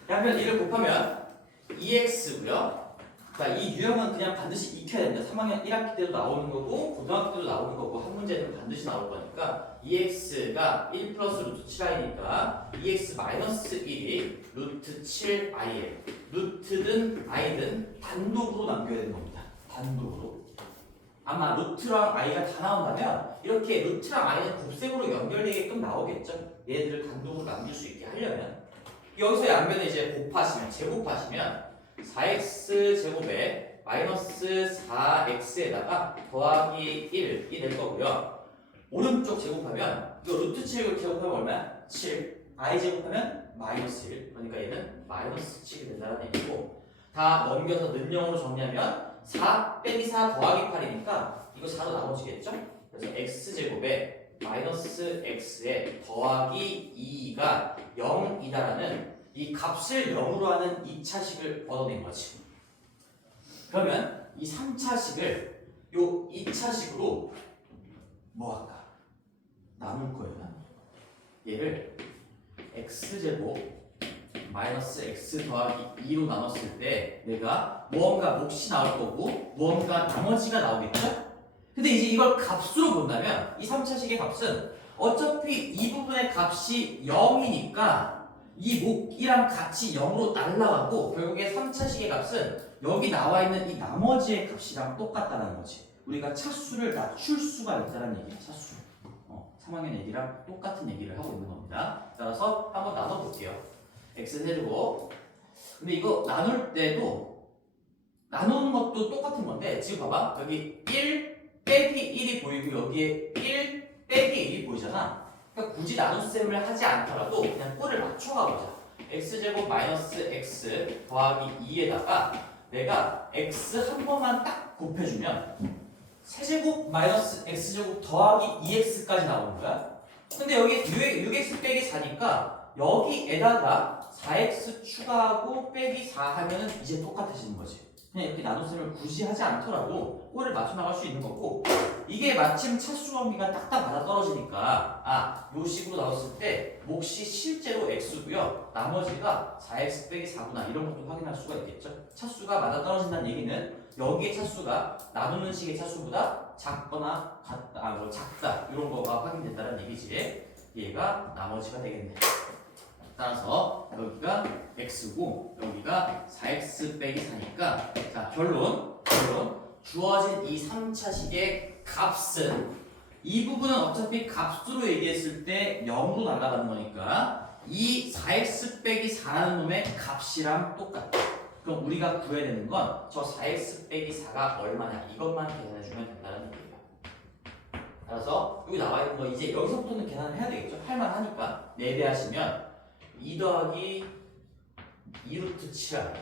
양변 1을 곱하면 2x고요. 자, 이 유형은 그냥 반드시 익혀야 됩니다. 3학년 1학기 때도 나오는 거고 고등학교 때도 나오는 거고 한 문제는 반드시 나올 거니까 2x가 1 플러스 루트 7i니까 2x 마이너스 1이 루트 7i에 루트든 i든 단독으로 남겨야 되는 겁니다. 단독으로. 아마 루트랑 i가 다 나온다면 이렇게 루트랑 i는 곱셈으로 연결되게끔 나오겠죠. 얘들을 단독으로 남길 수 있게 하려면 여기서 양변에 이제 곱하시면 제곱하시면 4x 제곱에 마이너스 4x에다가 더하기 1이 될 거고요. 오른쪽 제곱하면 이거 루트 7 제곱하면 얼마야? 7. i 제곱하면 마이너스 1. 그러니까 얘는 마이너스 7이 된다는 얘기고 다 넘겨서 는영으로 정리하면 4 빼기 4 더하기 8이니까 이거 4로 나눠지겠죠? 그래서 x제곱에 마이너스 x에 더하기 2가 0이다라는 이 값을 0으로 하는 2차식을 얻어낸 거지. 그러면 이 3차식을 요 2차식으로 뭐 할까? 나눌 거예요. 얘를 x제곱 마이너스 x 더하기 2로 나눴을 때 내가 무언가 몫이 나올 거고 무언가 나머지가 나오겠죠? 근데 이제 이걸 값으로 본다면 이 3차식의 값은 어차피 이 부분의 값이 0이니까 이 몫이랑 같이 0으로 날라가고 결국에 3차식의 값은 여기 나와 있는 이 나머지의 값이랑 똑같다는 거지. 우리가 차수를 낮출 수가 있다는 얘기야. 차수. 3학년 얘기랑 똑같은 얘기를 하고 있는 겁니다. 따라서 한번 나눠볼게요. x 세제곱. 근데 이거 나눌 때도 나누는 것도 똑같은 건데 지금 봐봐. 여기 1 빼기 1이 보이고 여기에 1 빼기 1이 보이잖아. 그러니까 굳이 나눗셈을 하지 않더라도 그냥 꼴을 맞춰가보자. x제곱 마이너스 x 더하기 2에다가 내가 x 한 번만 딱 곱해주면 세제곱 마이너스 x제곱 더하기 2x까지 나오는 거야. 근데 여기 6x 빼기 4니까 여기에다가 4x 추가하고 빼기 4 하면은 이제 똑같아지는 거지. 그냥 이렇게 나눗셈을 굳이 하지 않더라도 꼴을 맞춰 나갈 수 있는 거고 이게 마침 차수 범위가 딱딱 맞아 떨어지니까 요 식으로 나왔을 때 몫이 실제로 x고요. 나머지가 4x 빼기 4구나 이런 것도 확인할 수가 있겠죠. 차수가 맞아 떨어진다는 얘기는 여기의 차수가 나누는 식의 차수보다 작거나 같다, 작다 이런 거가 확인된다는 얘기지. 얘가 나머지가 되겠네. 따라서 여기가 x고 여기가 4x 빼기 4니까 자 결론 주어진 이 3차식의 값은 이 부분은 어차피 값으로 얘기했을 때 0으로 날아가는 거니까 이 4x 빼기 4라는 놈의 값이랑 똑같다. 그럼 우리가 구해야 되는 건 저 4x 빼기 4가 얼마냐 이것만 계산해주면 된다는 얘기예요. 따라서 여기 나와 있는 거 이제 여기서부터는 계산을 해야 되겠죠? 할만하니까 4배 하시면 2 더하기 2루트 7i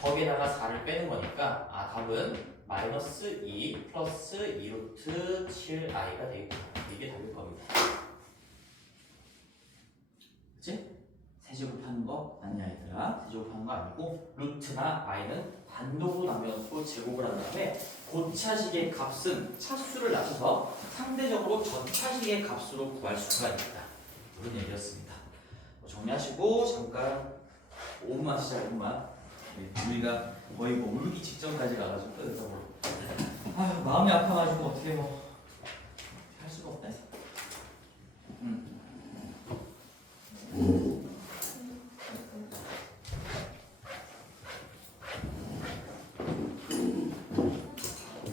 거기에다가 4를 빼는 거니까 답은 마이너스 2 플러스 2루트 7i가 되겠구나. 이게 답일 겁니다. 그치? 세제곱하는 거 아니야 얘들아. 세제곱하는 거 아니고 루트나 i는 단독으로 남겨놓고 제곱을 한 다음에 고차식의 값은 차수를 낮춰서 상대적으로 전차식의 값으로 구할 수가 있다. 이런 얘기였습니다. 정리하시고 잠깐 5분만 쉬자 5분만. 우리가 거의 울기 직전까지 가가지고 마음이 아파가지고 어떻게 할 수가 없네.